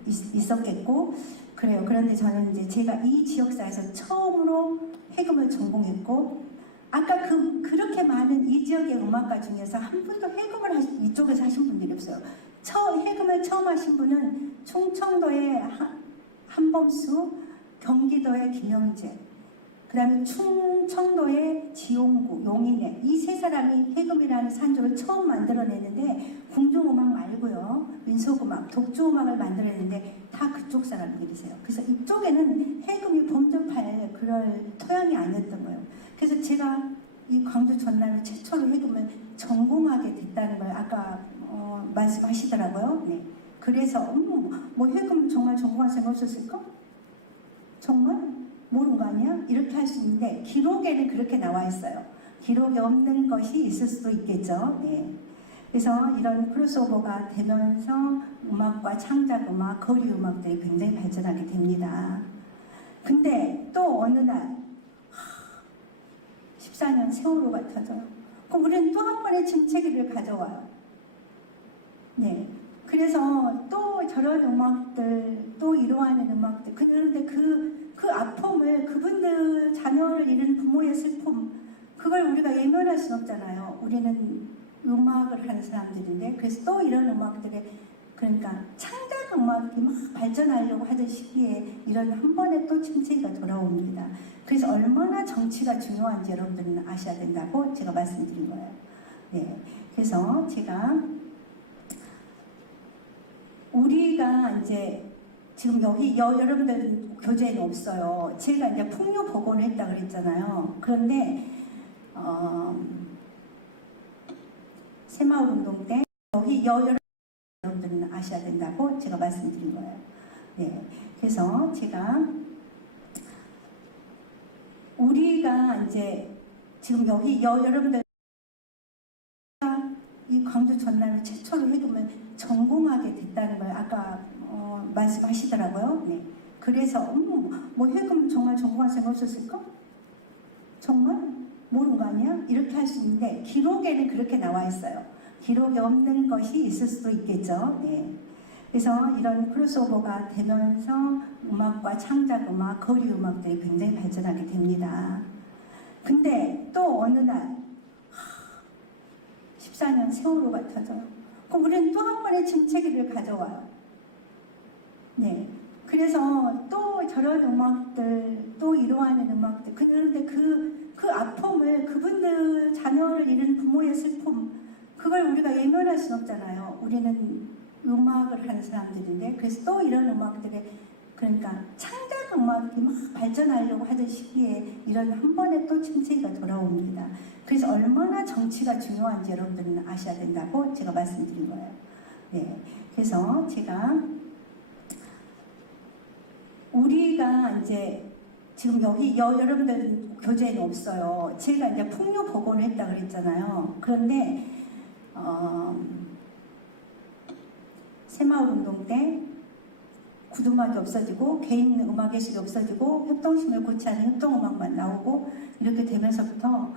있었겠고 그래요. 그런데 저는 이제 제가 이 지역사에서 처음으로 해금을 전공했고, 아까 그렇게 많은 이 지역의 음악가 중에서 한 분도 해금을 이쪽에서 하신 분들이 없어요. 해금을 처음 하신 분은 충청도의 한범수, 경기도의 김영재, 그 다음에 충청도의 지용구, 용인에 이 세 사람이 해금이라는 산조를 처음 만들어내는데, 궁중음악 말고요, 민속음악, 독주음악을 만들어내는데 다 그쪽 사람들이세요. 그래서 이쪽에는 해금이 범접할 그럴 토양이 아니었던 거예요. 그래서 제가 이 광주 전남에 최초로 해금을 전공하게 됐다는 걸 아까 말씀하시더라고요. 네. 그래서 뭐 해금 정말 전공할 생각 없었을까? 정말? 모르는 거 아니야? 이렇게 할 수 있는데 기록에는 그렇게 나와 있어요. 기록에 없는 것이 있을 수도 있겠죠. 네. 그래서 이런 크로스오버가 되면서 음악과 창작음악, 거리음악들이 굉장히 발전하게 됩니다. 근데 또 어느 날 14년 세월호가 터져요. 그럼 우리는 또 한 번의 침체기를 가져와요. 네. 그래서 또 저런 음악들, 또 이루어하는 음악들, 그런데 그 아픔을, 그분들 자녀를 잃은 부모의 슬픔, 그걸 우리가 예면할 수 없잖아요. 우리는 음악을 하는 사람들인데. 그래서 또 이런 음악들에, 그러니까 창작 음악이 막 발전하려고 하던 시기에 이런 한 번에 또 침체기가 돌아옵니다. 그래서 얼마나 정치가 중요한지 여러분들은 아셔야 된다고 제가 말씀드린 거예요. 네. 그래서 제가 우리가 이제 지금 여기 여러분들 교재에는 없어요. 제가 이제 풍요 복원을 했다 그랬잖아요. 그런데 새마을 운동 때 여기 여러분들은 아셔야 된다고 제가 말씀드린 거예요. 네. 그래서 제가 우리가 이제 지금 여기 여러분들 이 광주 전남에 최초로 해금을 전공하게 됐다는 걸 아까 말씀하시더라고요. 네. 그래서 뭐 해금 정말 전공할 생각 없었을까? 정말? 모르는 거 아니야? 이렇게 할 수 있는데 기록에는 그렇게 나와 있어요. 기록에 없는 것이 있을 수도 있겠죠. 네. 그래서 이런 크로스오버가 되면서 음악과 창작음악, 거리음악들이 굉장히 발전하게 됩니다. 근데 또 어느 날 14년 세월호가 터져요. 그럼 우리는 또 한 번의 침체기를 가져와요. 네. 그래서 또 저런 음악들, 또 이루어하는 음악들, 그런데 그 아픔을, 그분들 자녀를 잃은 부모의 슬픔, 그걸 우리가 예면할 수 없잖아요. 우리는 음악을 하는 사람들인데. 그래서 또 이런 음악들에, 그러니까 창작 음악이 막 발전하려고 하던 시기에 이런 한 번에 또 침체기가 돌아옵니다. 그래서 얼마나 정치가 중요한지 여러분들은 아셔야 된다고 제가 말씀드린 거예요. 네. 그래서 제가 우리가 이제 지금 여기 여러분들 교재에는 없어요. 제가 이제 풍요 복원을 했다 그랬잖아요. 그런데 새마을 운동 때 구두막이 없어지고 개인 음악 예술이 없어지고 협동심을 고취하는 협동음악만 나오고 이렇게 되면서부터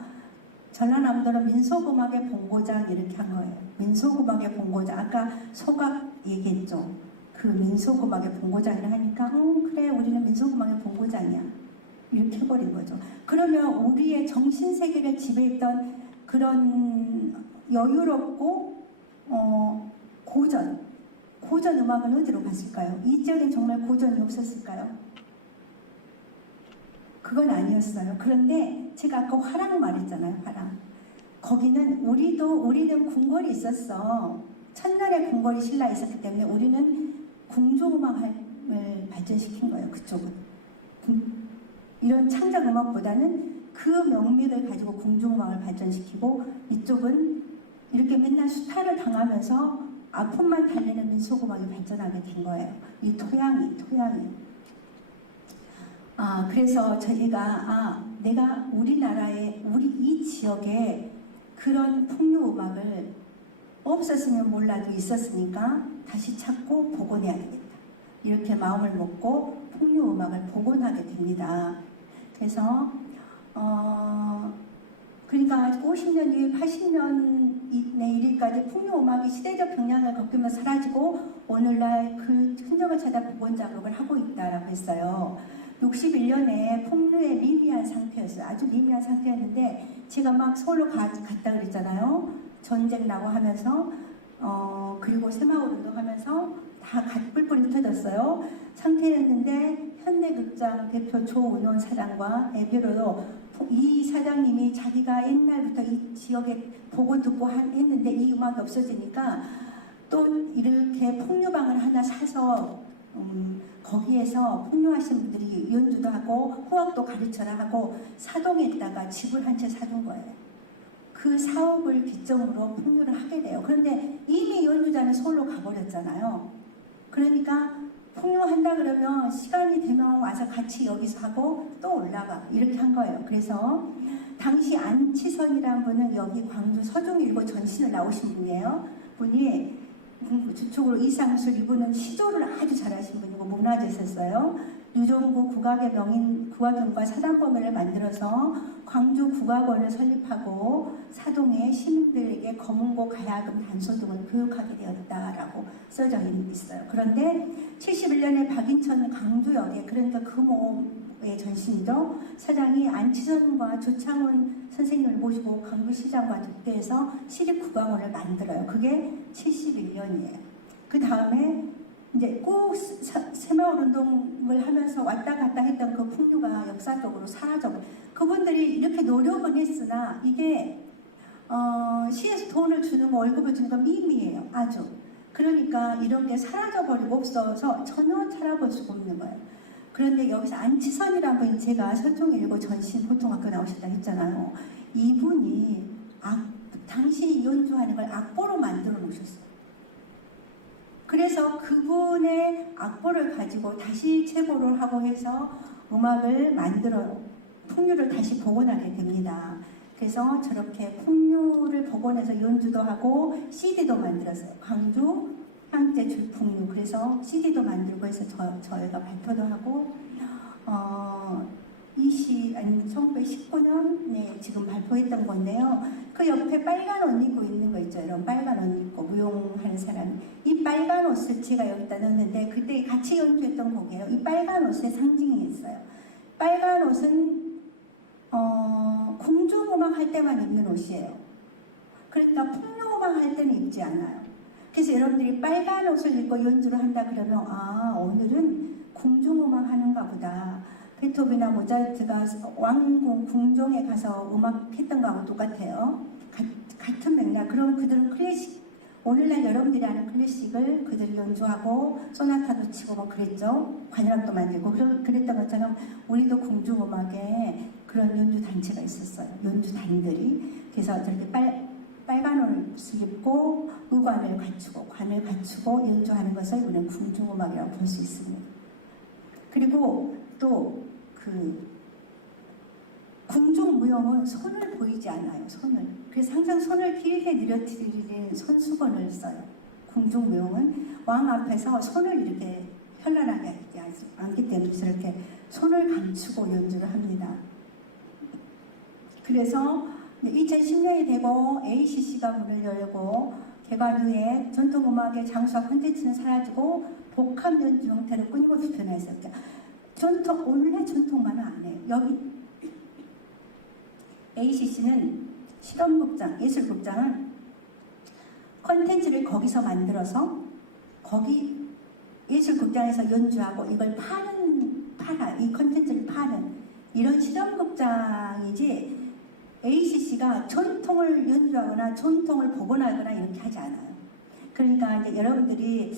전라남도는 민속음악의 본고장 이렇게 한 거예요. 민속음악의 본고장. 아까 소각 얘기했죠. 그 민속음악의 본고장이라 하니까 그래 우리는 민속음악의 본고장이야. 이렇게 해버린 거죠. 그러면 우리의 정신세계를 지배했던 그런 여유롭고 고전 음악은 어디로 갔을까요? 이 지역엔 정말 고전이 없었을까요? 그건 아니었어요. 그런데 제가 아까 화랑 말했잖아요. 화랑. 거기는 우리는 궁궐이 있었어. 첫날에 궁궐이 신라 있었기 때문에 우리는 궁중음악을 발전시킨 거예요. 그쪽은. 이런 창작음악보다는 그 명맥을 가지고 궁중음악을 발전시키고, 이쪽은 이렇게 맨날 수탈을 당하면서 아픔만 달래는 민속음악이 발전하게 된 거예요. 이 토양이. 그래서 저희가 내가 우리나라의 우리 이 지역에 그런 풍류 음악을 없었으면 몰라도 있었으니까 다시 찾고 복원해야 되겠다. 이렇게 마음을 먹고 풍류 음악을 복원하게 됩니다. 그래서 그러니까 50년 뒤에 80년의 일일까지 풍류 음악이 시대적 경향을 겪으며 사라지고 오늘날 그 흔적을 찾아 복원 작업을 하고 있다라고 했어요. 61년에 풍류의 미미한 상태였어요. 아주 미미한 상태였는데 제가 막 서울로 갔다 그랬잖아요. 전쟁 나고 하면서 그리고 새마을 운동하면서 다 뿔뿔이 터졌어요. 상태였는데 현대극장 대표 조은원 사장과 애별로도 이 사장님이 자기가 옛날부터 이 지역에 보고 듣고 했는데 이 음악이 없어지니까 또 이렇게 풍류방을 하나 사서 거기에서 풍류하신 분들이 연주도 하고 호학도 가르쳐라 하고 사동에다가 집을 한 채 사준 거예요. 그 사업을 기점으로 풍류를 하게 돼요. 그런데 이미 연주자는 서울로 가버렸잖아요. 그러니까 풍류한다 그러면 시간이 되면 와서 같이 여기서 하고 또 올라가 이렇게 한 거예요. 그래서 당시 안치선이라는 분은 여기 광주 서중일고 전신을 나오신 분이에요. 분이 저쪽으로 이상술 이분은 시조를 아주 잘하신 분이고 문화재였어요. 유종구 국악의 명인 국악연과 사단법인을 만들어서 광주 국악원을 설립하고 사동의 시민들에게 검은고, 가야금, 단소 등을 교육하게 되었다라고 써져 있어요. 그런데 71년에 박인천 강주역에 그러니까 금호의 전신이죠. 사장이 안치선과 조창훈 선생님을 모시고 강주시장과 독대해서 시립국악원을 만들어요. 그게 71년이에요. 그 다음에 이제 꼭 새마을 운동을 하면서 왔다 갔다 했던 그 풍류가 역사적으로 사라져버려. 그분들이 이렇게 노력은 했으나 이게 시에서 돈을 주는 거 월급을 주는 건 미미해요. 아주. 그러니까 이런 게 사라져버리고 없어서 전혀 찾아볼 수가 없는 거예요. 그런데 여기서 안치선이라는 분이 제가 서중일고 전신 보통학교 나오셨다고 했잖아요. 이분이 당시 연주하는 걸 악보로 만들어 놓으셨어요. 그래서 그분의 악보를 가지고 다시 채보를 하고 해서 음악을 만들어 풍류를 다시 복원하게 됩니다. 그래서 저렇게 풍류를 복원해서 연주도 하고 CD도 만들었어요. 광주 향제 줄풍류. 그래서 CD도 만들고 해서 저희가 발표도 하고 1919년에 지금 발표했던 건데요. 그 옆에 빨간 옷 입고 있는 거 있죠. 이런 빨간 옷 입고 무용하는 사람. 이 빨간 옷을 제가 여기다 넣었는데 그때 같이 연주했던 곡이에요. 이 빨간 옷의 상징이 있어요. 빨간 옷은 궁중음악 할 때만 입는 옷이에요. 그러니까 풍류음악 할 때는 입지 않아요. 그래서 여러분들이 빨간 옷을 입고 연주를 한다 그러면 오늘은 궁중음악 하는가 보다. 베토벤이나 모차르트가 왕궁 궁정에 가서 음악 했던 거하고 똑같아요. 같은 맥락. 그럼 그들은 클래식, 오늘날 여러분들이 아는 클래식을 그들이 연주하고 소나타도 치고 뭐 그랬죠. 관현악도 만들고 그랬던 것처럼 우리도 궁중음악에 그런 연주 단체가 있었어요. 연주단들이. 그래서 저렇게 빨간 옷을 입고 의관을 갖추고 관을 갖추고 연주하는 것을 우리는 궁중음악이라고 볼 수 있습니다. 그리고 또 궁중무용은 손을 보이지 않아요. 손을. 그래서 항상 손을 길게 늘어뜨리는 손수건을 써요. 궁중무용은 왕 앞에서 손을 이렇게 현란하게 하지 않기 때문에 저렇게 손을 감추고 연주를 합니다. 그래서 2010년이 되고 ACC가 문을 열고 개관 후에 전통음악의 장수와 콘텐츠는 사라지고 복합 연주 형태로 끊임없이 변화했었죠. 원래 전통만은 안 해요. 여기 ACC는 실험극장, 예술극장은 콘텐츠를 거기서 만들어서 거기 예술극장에서 연주하고 이걸 팔아 이 콘텐츠를 파는 이런 실험극장이지 ACC가 전통을 연주하거나 전통을 복원하거나 이렇게 하지 않아요. 그러니까 이제 여러분들이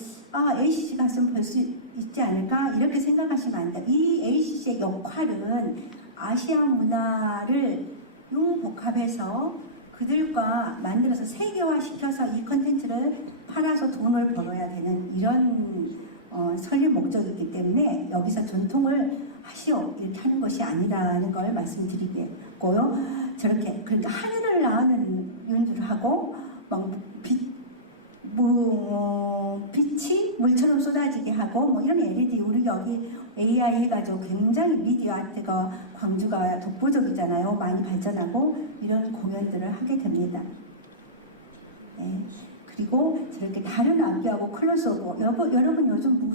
ACC 갔으면 볼 수 있지 않을까 이렇게 생각하시면 안 돼요. 이 ACC의 역할은 아시안 문화를 융복합해서 그들과 만들어서 세계화시켜서 이 컨텐츠를 팔아서 돈을 벌어야 되는 이런 설립 목적이기 때문에 여기서 전통을 하시오 이렇게 하는 것이 아니라는 걸 말씀드리겠고요. 저렇게 그러니까 하늘을 나는 연주를 하고 막 빛이 물처럼 쏟아지게 하고 뭐 이런 LED 우리 여기 AI 해가지고 굉장히 미디어 아트가 광주가 독보적이잖아요. 많이 발전하고 이런 공연들을 하게 됩니다. 네. 그리고 저렇게 다른 악기하고 클로스오버 여러분 요즘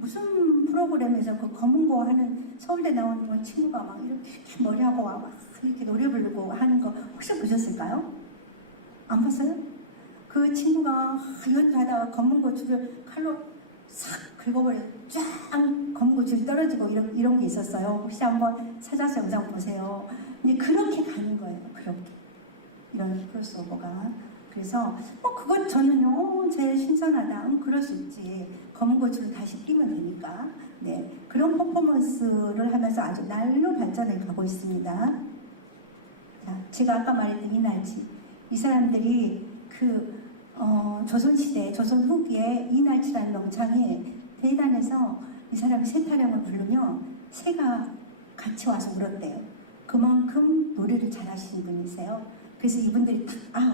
무슨 프로그램에서 그 검은 거 하는 서울대 나오는 친구가 막 이렇게 머리하고 막 이렇게 노래 부르고 하는 거 혹시 보셨을까요? 안 봤어요? 그 친구가 이것도 하다가 검은 고추를 칼로 싹 긁어버려 쫙 검은 고추를 떨어지고 이런 게 있었어요. 혹시 한번 찾아서 영상 보세요. 근데 그렇게 가는 거예요. 그렇게 이런 크로스오버가. 그래서 그건 저는 제일 신선하다. 그럴 수 있지. 검은 고추를 다시 끼면 되니까. 네, 그런 퍼포먼스를 하면서 아주 날로 발전해 가고 있습니다. 자, 제가 아까 말했던 이날치. 이 사람들이 조선시대, 조선 후기에 이날치라는 명창이 대단해서 이 사람이 새타령을 부르면 새가 같이 와서 울었대요. 그만큼 노래를 잘하시는 분이세요. 그래서 이분들이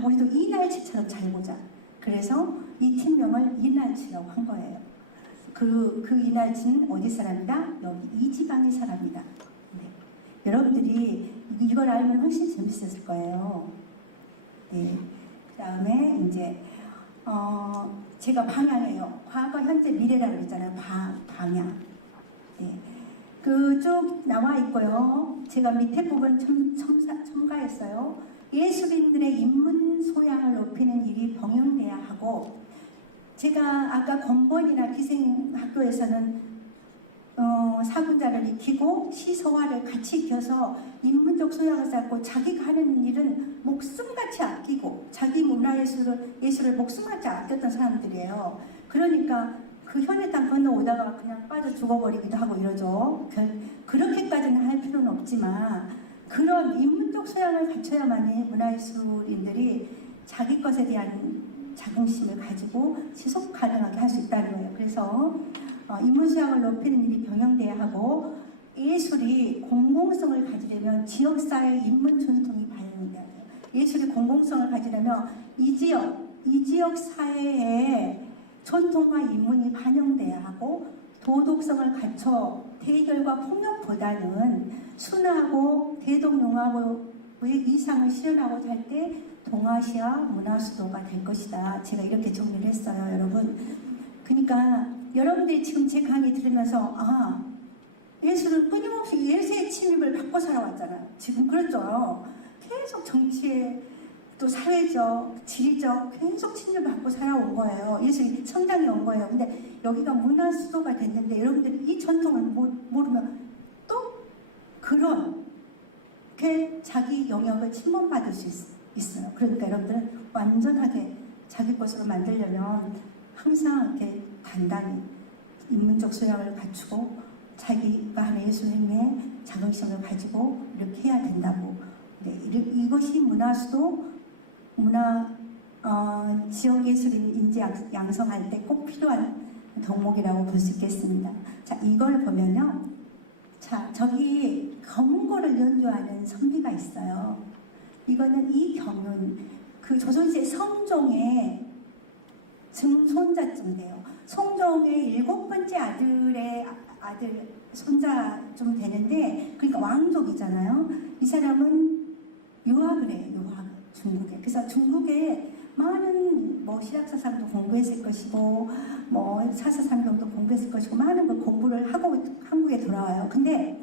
우리도 이날치처럼 잘 보자. 그래서 이 팀명을 이날치라고 한 거예요. 그 이날치는 어디 사람이다? 여기 이 지방의 사람이다. 네. 여러분들이 이걸 알면 훨씬 재밌었을 거예요. 네. 그 다음에 이제 제가 방향이에요. 과거, 현재, 미래라고 했잖아요. 방향. 네. 그쭉 나와 있고요. 제가 밑에 부분 첨가했어요. 예술인들의 인문 소양을 높이는 일이 병행돼야 하고, 제가 아까 건본이나 기생학교에서는 사군자를 익히고 시서화를 같이 익혀서 인문적 소양을 쌓고 자기가 하는 일은 목숨같이 아끼고 자기 예술을 목숨같이 아꼈던 사람들이에요. 그러니까 그 현의 땅 건너오다가 그냥 빠져 죽어버리기도 하고 이러죠. 그렇게까지는 할 필요는 없지만 그런 인문적 소양을 갖춰야만이 문화예술인들이 자기 것에 대한 자긍심을 가지고 지속 가능하게 할 수 있다는 거예요. 그래서 인문소양을 높이는 일이 병행돼야 하고, 예술이 공공성을 가지려면 지역사회의 인문 전통이 반영돼야 돼요. 예술이 공공성을 가지려면 이 지역 사회의 전통과 인문이 반영돼야 하고, 도덕성을 갖춰 대결과 폭력보다는 순화하고 대동융합의 이상을 실현하고자 할 때 동아시아 문화수도가 될 것이다. 제가 이렇게 정리를 했어요, 여러분. 그러니까 여러분들이 지금 제 강의 들으면서 예술은 끊임없이 예술의 침입을 받고 살아왔잖아요. 지금 그렇죠. 계속 정치에 또 사회적, 지리적 계속 침입을 받고 살아온 거예요. 예술이 성장해 온 거예요. 근데 여기가 문화수도가 됐는데 여러분들이 이 전통을 모르면 또 그렇게 자기 영역을 침범받을 수 있어요. 그러니까 여러분들은 완전하게 자기 것으로 만들려면 항상 이렇게 단단히 인문적 소양을 갖추고 자기가 하는 예술 행위에 자긍심을 가지고 이렇게 해야 된다고. 네, 이것이 문화수도, 지역 예술인 인재 양성할 때 꼭 필요한 덕목이라고 볼 수 있겠습니다. 자, 이걸 보면요. 자, 저기 검은 거를 연주하는 선비가 있어요. 이거는 이경윤, 그 조선시대 성종의 증손자쯤 돼요. 성종의 7번째 아들 손자쯤 되는데, 그러니까 왕족이잖아요. 이 사람은 유학을 해요. 중국에. 그래서 중국에 많은 신학사상도 공부했을 것이고 사사상경도 공부했을 것이고 많은 걸 공부를 하고 한국에 돌아와요. 근데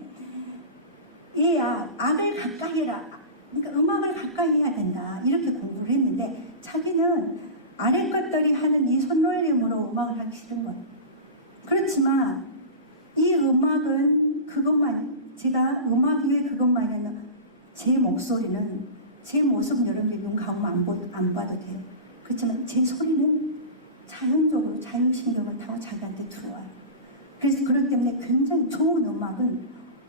얘야 악을 가까이 해라. 그러니까 음악을 가까이 해야 된다. 이렇게 공부를 했는데 자기는 아래 것들이 하는 이 손놀림으로 음악을 하기 싫은 거예요. 그렇지만 이 음악은 제가 음악 위에 그것만이 아니라 제 목소리는, 제 모습은 여러분들이 눈 감으면 안 봐도 돼요. 그렇지만 제 소리는 자연적으로 자율신경을 타고 자기한테 들어와요. 그래서 그렇기 때문에 굉장히 좋은 음악은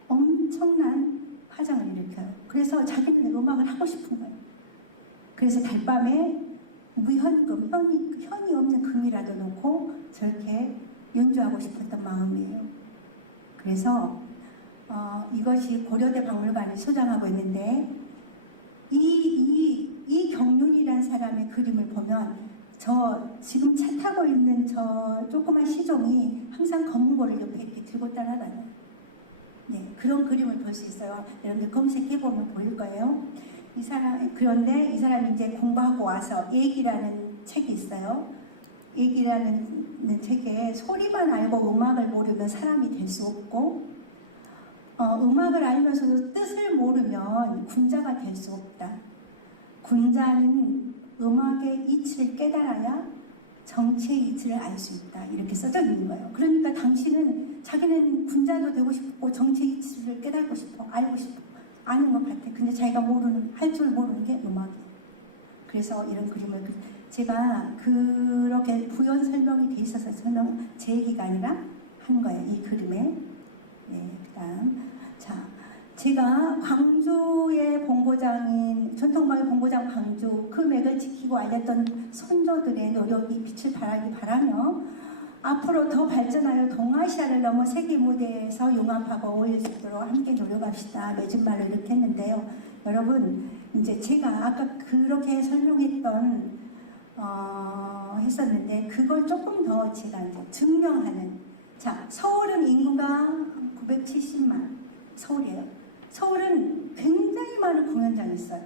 엄청난 파장을 일으켜요. 그래서 자기는 음악을 하고 싶은 거예요. 그래서 달밤에 무현금, 현이 없는 금이라도 놓고 저렇게 연주하고 싶었던 마음이에요. 그래서 이것이 고려대 박물관이 소장하고 있는데 이 경륜이라는 사람의 그림을 보면 저 지금 차 타고 있는 저 조그만 시종이 항상 검은 고를 옆에 이렇게 들고 따라다녀요. 네, 그런 그림을 볼 수 있어요. 여러분들 검색해보면 보일 거예요. 그런데 이 사람이 이제 공부하고 와서 얘기라는 책이 있어요. 얘기라는 책에 소리만 알고 음악을 모르면 사람이 될 수 없고 음악을 알면서도 뜻을 모르면 군자가 될 수 없다. 군자는 음악의 이치를 깨달아야 정체의 이치를 알 수 있다. 이렇게 써져 있는 거예요. 그러니까 당신은 자기는 군자도 되고 싶고 정체의 이치를 깨닫고 싶어, 알고 싶어, 아는 것 같아. 근데 자기가 할 줄 모르는 게 음악이에요. 그래서 이런 그림을 제가 그렇게 부연 설명이 돼 있어서 제 얘기가 아니라 한 거예요. 이 그림에. 네, 그다음 제가 광주의 본고장인 전통마을 본고장 광주 그 맥을 지키고 알렸던 선조들의 노력이 빛을 발하기 바라며 앞으로 더 발전하여 동아시아를 넘어 세계 무대에서 용합하고 어울릴 수 있도록 함께 노력합시다. 맺은 말로 이렇게 했는데요. 여러분 이제 제가 아까 그렇게 설명했던 했었는데 그걸 조금 더 제가 이제 증명하는 서울은 인구가 970만 서울이에요. 서울은 굉장히 많은 공연장이 있어요.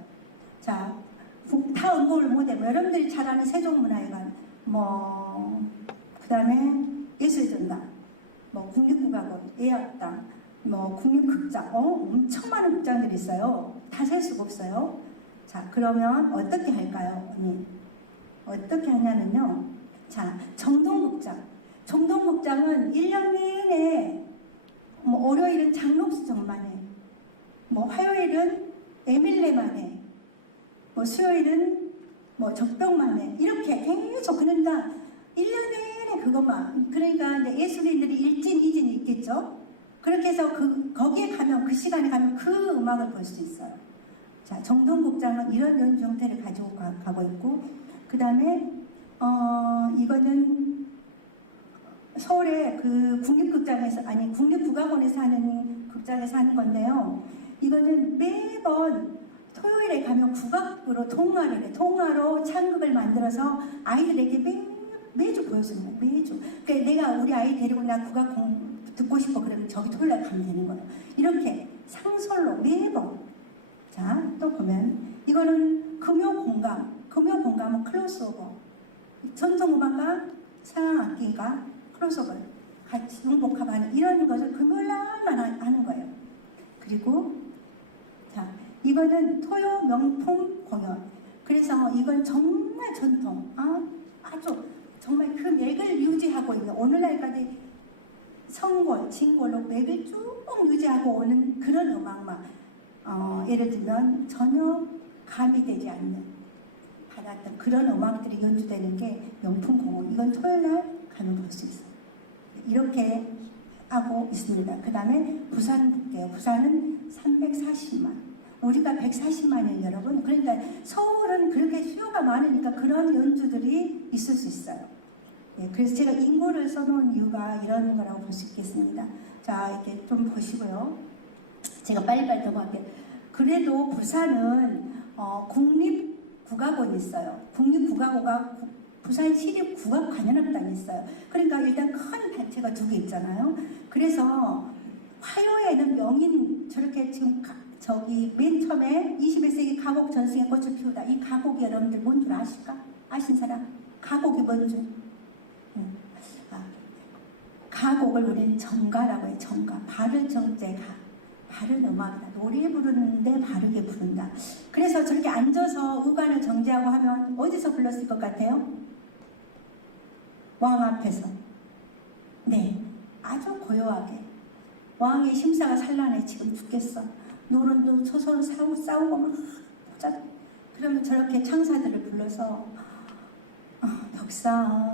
다 응고를 못해. 여러분들이 잘 아는 세종문화회관, 그 다음에 예술전당, 국립국악원, 예약당, 국립극장, 엄청 많은 극장들이 있어요. 다 셀 수가 없어요. 그러면 어떻게 할까요, 언니? 어떻게 하냐면요. 정동극장. 정동극장은 1년 내내 월요일은 장록수정만 해. 화요일은 에밀레만 해. 수요일은 적병만 해. 이렇게 계속 그러니까 1년 내내 그것만. 그러니까 이제 예술인들이 일진, 이진이 있겠죠. 그렇게 해서 거기에 가면 그 시간에 가면 그 음악을 볼 수 있어요. 정동극장은 이런 연주 형태를 가지고 가고 있고 그 다음에 이거는 서울의 그 국립국악원에서 하는 극장에서 하는 건데요. 이거는 매번 토요일에 가면 국악으로 통화로 창극을 만들어서 아이들에게 매주 보여주는 거예요. 매주. 그러니까 내가 우리 아이 데리고 나 국악 듣고 싶어 그러면 저기 토요일에 가면 되는 거예요. 이렇게 상설로 매번. 또 보면 이거는 금요공감은 클로스오버. 전통음악과 서양악기가 크로스오버를 같이 융복합하는 이런 것을 금요일날만 하는 거예요. 그리고 이거는 토요 명품 공연. 그래서 이건 정말 전통, 아주 정말 그 맥을 유지하고 있는 오늘날까지 성골, 진골로 맥을 쭉 유지하고 오는 그런 음악만 예를 들면 전혀 가미되지 않는 받았던 그런 음악들이 연주되는 게 명품 공연. 이건 토요일날 가면 볼 수 있어요. 이렇게 하고 있습니다. 그 다음에 부산 볼게요. 부산은 340만. 우리가 140만이에요, 여러분. 그러니까 서울은 그렇게 수요가 많으니까 그런 연주들이 있을 수 있어요. 그래서 제가 인구를 써놓은 이유가 이런 거라고 볼 수 있겠습니다. 이렇게 좀 보시고요. 제가 빨리빨리 넘어갈게요. 그래도 부산은 국립국악원이 있어요. 국립국악원과 부산 시립국악관현악단이 있어요. 그러니까 일단 큰 단체가 두 개 있잖아요. 그래서 화요에는 명인 저렇게 지금 맨 처음에 21세기 가곡 전승의 꽃을 피우다. 이 가곡이 여러분들 뭔 줄 아실까? 아신 사람? 가곡이 뭔 줄? 가곡을 우리는 정가라고 해요. 정가. 발을 정제가. 바른 음악이다. 노래 부르는데 바르게 부른다. 그래서 저렇게 앉아서 의관을 정제하고 하면 어디서 불렀을 것 같아요? 왕 앞에서. 네, 아주 고요하게. 왕의 심사가 산란해. 지금 죽겠어. 노론도 서로 싸우고 막 그러면 저렇게 창사들을 불러서 벽사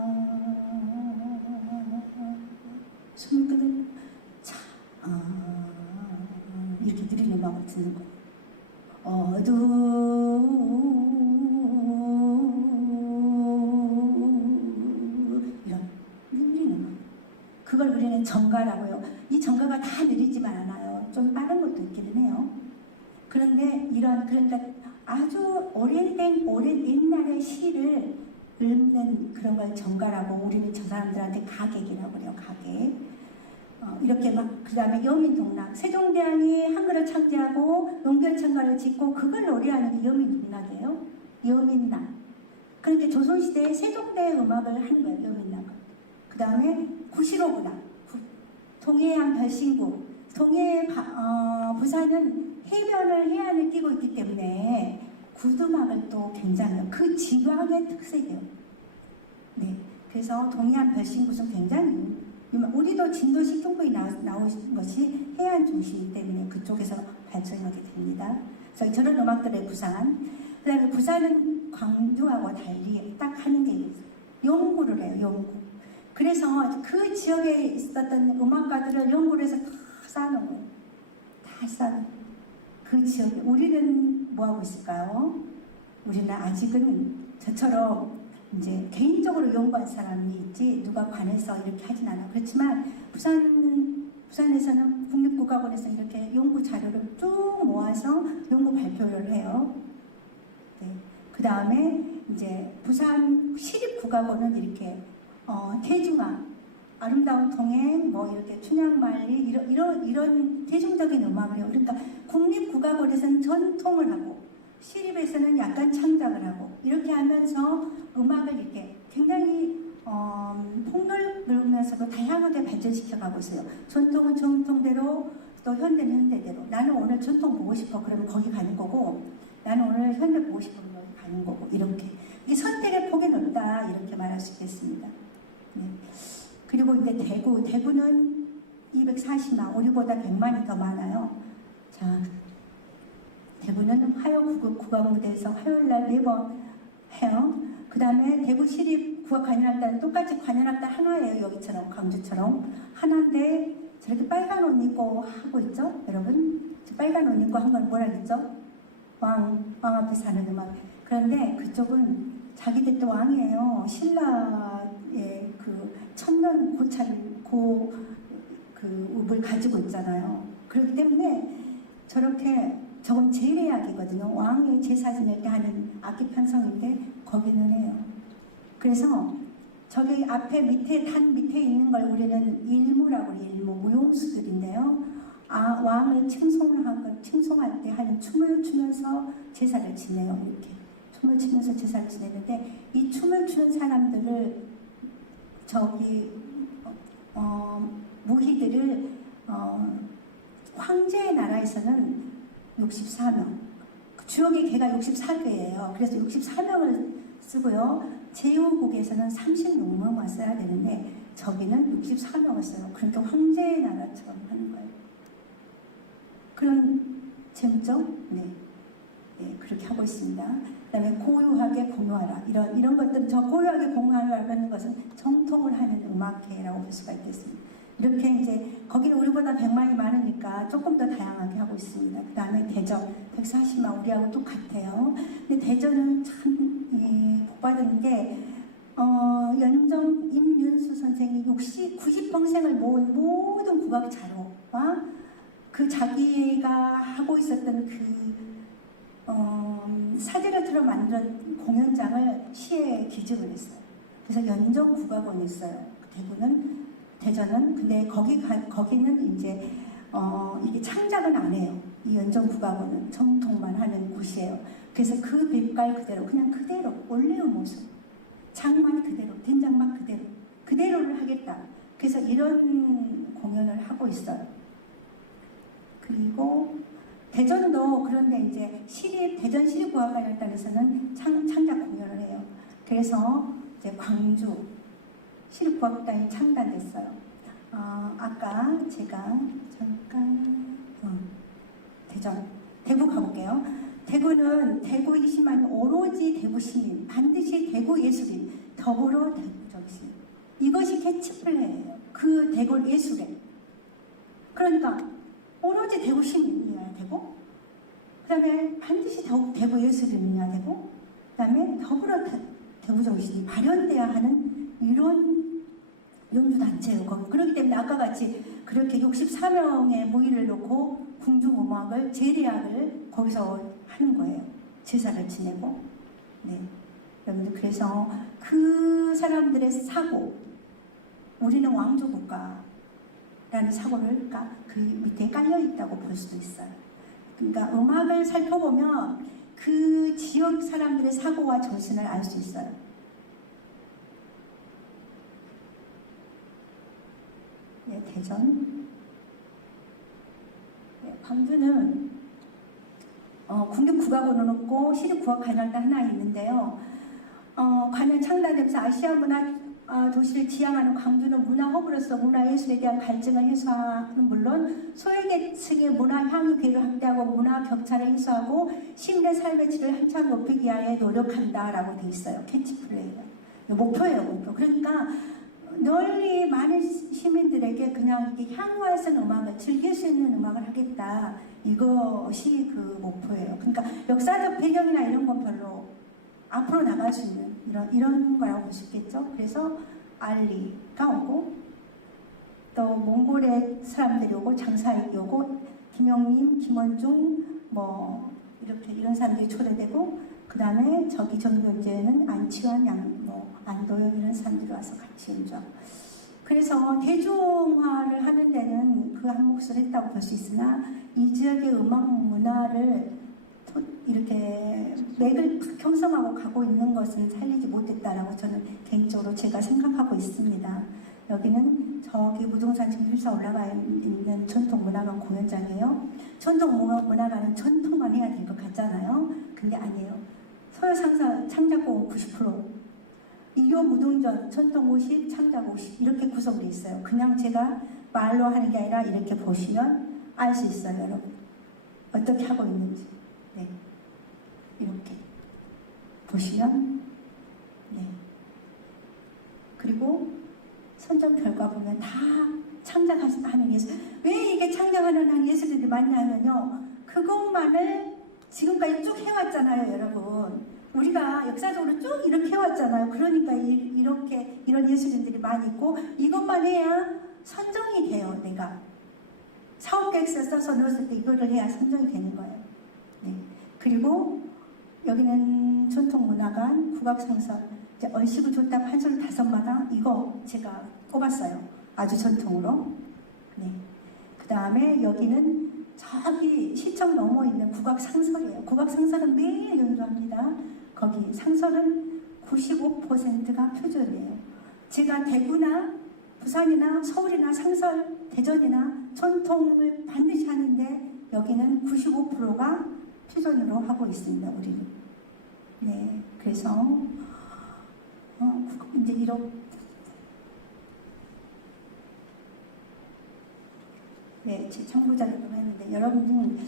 숨을 끊는 이렇게 느린 음악을 듣는 거예요. 이런 느린 음악. 그걸 우리는 정가라고요. 이 정가가 다 느리지만 않아요. 좀 빠른 것도 있기는 해요. 그런데 그러니까 아주 오랜 옛날의 시를 읊는 그런 걸 정가라고 우리는 저 사람들한테 가객이라고 그래요. 가객. 이렇게 그 다음에 여민동락. 세종대왕이 한글을 창제하고 용결천가를 짓고 그걸 노래하는 게 여민동락이에요. 여민락. 그렇게 조선시대에 세종대의 음악을 하는 거예요. 여민락은. 그 다음에 구시로구락. 동해안 별신구. 부산은 해안을 끼고 있기 때문에 구두막을 또 굉장히 그 지방의 특색이에요. 네, 그래서 동해안 별신구는 굉장히 우리도 진도 식동부에 나오신 것이 해안 중심이기 때문에 그쪽에서 발전하게 됩니다. 그래서 저런 음악들의 부산. 그 다음에 부산은 광주하고 달리 딱 하는 게 있어요. 연구를 해요. 연구. 그래서 그 지역에 있었던 음악가들을 연구를 해서 다 쌓아놓은 거예요. 다 쌓아놓은 그 지역에. 우리는 뭐하고 있을까요? 우리는 아직은 저처럼 이제 개인적으로 연구한 사람이 있지 누가 관해서 이렇게 하진 않아. 그렇지만 부산에서는 국립국악원에서 이렇게 연구 자료를 쭉 모아서 연구 발표를 해요. 네. 그 다음에 이제 부산 시립국악원은 이렇게 대중악, 아름다운 동행, 뭐 이렇게 춘향만리 이런 대중적인 음악을 해요. 그러니까 국립국악원에서는 전통을 하고 시립에서는 약간 창작을 하고 이렇게 하면서 음악을 이렇게 굉장히 폭넓으면서도 다양하게 발전시켜가고 있어요. 전통은 전통대로 또 현대는 현대대로. 나는 오늘 전통 보고 싶어 그러면 거기 가는 거고 나는 오늘 현대 보고 싶으면 여기 가는 거고 이렇게. 이게 선택의 폭이 넓다 이렇게 말할 수 있겠습니다. 네. 그리고 이제 대구는 240만, 우리보다 100만이 더 많아요. 자, 대구는 화요국악무대에서 화요일날 매번 해요. 그 다음에 대구 시립 국악관현악단은 똑같이 관현악단 하나예요. 여기처럼 광주처럼 하나인데 저렇게 빨간 옷 입고 하고 있죠. 여러분 빨간 옷 입고 한 건 뭐라 그랬죠? 왕 앞에 사는 음악. 그런데 그쪽은 자기들 또 왕이에요. 신라의 그 천년 고차를 읍을 가지고 있잖아요. 그렇기 때문에 저건 제례악이거든요. 왕의 제사 지낼 때 하는 악기 편성인데 거기는 해요. 그래서 저기 앞에 단 밑에 있는 걸 우리는 일무라고 해요. 일무, 무용수들인데요. 왕을 칭송할 때 하는 춤을 추면서 제사를 지내요. 이렇게 춤을 추면서 제사를 지내는데 이 춤을 추는 사람들을 무희들을 황제의 나라에서는 64명, 주역의 개가 64개예요. 그래서 64명을 쓰고요. 제후국에서는 36명만 써야 되는데 저기는 64명을 써요. 그러니까 황제의 나라처럼 하는 거예요. 그런 재밌죠? 네. 네, 그렇게 하고 있습니다. 그 다음에 고유하게 공유하라. 이런 것들은 저 고유하게 공유하라는 것은 정통을 하는 음악회라고 볼 수가 있겠습니다. 이렇게 이제 거기는 우리보다 100만이 많으니까 조금 더 다양하게 하고 있습니다. 그 다음에 대전 140만 우리하고 똑같아요. 근데 대전은 참 복받은 게 연정 임윤수 선생이 90평생을 모은 모든 국악 자료와 그 자기가 하고 있었던 사제를 틀어 만든 공연장을 시에 기증을 했어요. 그래서 연정 국악원이 있어요. 대전은 근데 거기는 이제 이게 창작은 안 해요. 이 연정 국악원은 정통만 하는 곳이에요. 그래서 그 빛깔 그대로 그대로 원래의 모습, 장만 그대로, 된장만 그대로를 하겠다. 그래서 이런 공연을 하고 있어요. 그리고 대전도 그런데 이제 대전 시립국악관현악단에서는 창작 공연을 해요. 그래서 이제 광주 시립국악단이 창단됐어요. 아까 제가 잠깐 대구 가볼게요. 대구는 대구 20만이 오로지 대구 시민, 반드시 대구 예술인, 더불어 대구 정신. 이것이 캐치플레이예요. 그 대구 예술에. 그러니까 오로지 대구 시민이어야 되고, 그 다음에 반드시 대구 예술인이어야 되고, 그 다음에 더불어 대구 정신이 발현돼야 하는 이런 연주단체예요. 거기. 그렇기 때문에 아까 같이 그렇게 64명의 모의를 놓고 궁중음악을 제례악을 거기서 하는 거예요. 제사를 지내고. 네. 여러분들 그래서 그 사람들의 사고, 우리는 왕조국가라는 사고를 그 밑에 깔려 있다고 볼 수도 있어요. 그러니까 음악을 살펴보면 그 지역 사람들의 사고와 정신을 알 수 있어요. 네, 대전. 네, 광주는 국립국악원은 없고 시립국악관현도 하나 있는데요. 관현 창단되면서 아시아 문화 도시를 지향하는 광주는 문화허브로서 문화예술에 대한 갈증을 해소하는 물론 소외계층의 문화 향유계를 확대하고 문화 격차를 해소하고 시민의 삶의 질을 한참 높이기 위하여 노력한다라고 돼 있어요. 캐치플레이가 목표예요, 목표. 그러니까 널리 많은 시민들에게 그냥 이렇게 향유하는 음악을 즐길 수 있는 음악을 하겠다. 이것이 그 목표예요. 그러니까 역사적 배경이나 이런 건 별로 앞으로 나갈 수 있는 이런 거라고 볼 수 있겠죠. 그래서 알리가 오고 또 몽골의 사람들이 오고 장사익이 오고 김영림, 김원중 뭐 이렇게 이런 사람들이 초대되고 그 다음에 저기 전교제는 안치환, 안도영 이런 사람들이 와서 같이 연주하고 그래서 대중화를 하는 데는 그 한 몫을 했다고 볼 수 있으나 이 지역의 음악 문화를 이렇게 맥을 형성하고 가고 있는 것은 살리지 못했다라고 저는 개인적으로 제가 생각하고 있습니다. 여기는 저기 무등산 지금 힐사 올라가 있는 전통문화관 공연장이에요. 전통문화관은 전통만 해야 될 것 같잖아요. 근데 아니에요. 서울상사 창작곡 90%, 이교 무등전 전통 50, 창작 50 이렇게 구성되어 있어요. 그냥 제가 말로 하는 게 아니라 이렇게 보시면 알 수 있어요, 여러분. 어떻게 하고 있는지. 네. 이렇게 보시면 네. 그리고 선정 결과 보면 다 창작하는 예술. 왜 이게 창작하는 예술들이 많냐면요. 그것만을 지금까지 쭉 해왔잖아요, 여러분. 우리가 역사적으로 쭉 이렇게 해왔잖아요. 그러니까 이런 예술인들이 많이 있고 이것만 해야 선정이 돼요, 내가. 사업계획서 써서 넣었을 때 이거를 해야 선정이 되는 거예요. 네. 그리고 여기는 전통문화관, 국악상설, 얼씨구 조탑 한솔 5마당 이거 제가 꼽았어요. 아주 전통으로. 네. 그 다음에 여기는 저기 시청 넘어 있는 국악상설이에요. 국악상설은 매일 연주합니다. 거기 상설은 95%가 표준이에요. 제가 대구나 부산이나 서울이나 상설, 대전이나 전통을 반드시 하는데 여기는 95%가 표준으로 하고 있습니다. 우리는. 네, 그래서 이제 이렇게 네, 제 청부자를 했는데 여러분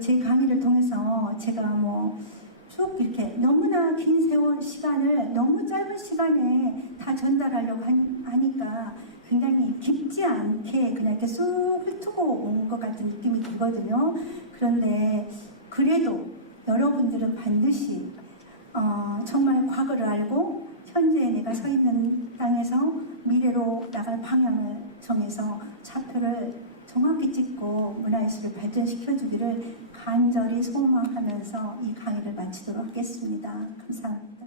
제 강의를 통해서 제가 쭉 이렇게 너무나 긴 세월 시간을 너무 짧은 시간에 다 전달하려고 하니까 굉장히 깊지 않게 그냥 이렇게 쑥 훑고 온 것 같은 느낌이 들거든요. 그런데 그래도 여러분들은 반드시 정말 과거를 알고 현재 내가 서 있는 땅에서 미래로 나갈 방향을 정해서 차표를 정확히 찍고 문화예술을 발전시켜주기를 간절히 소망하면서 이 강의를 마치도록 하겠습니다. 감사합니다.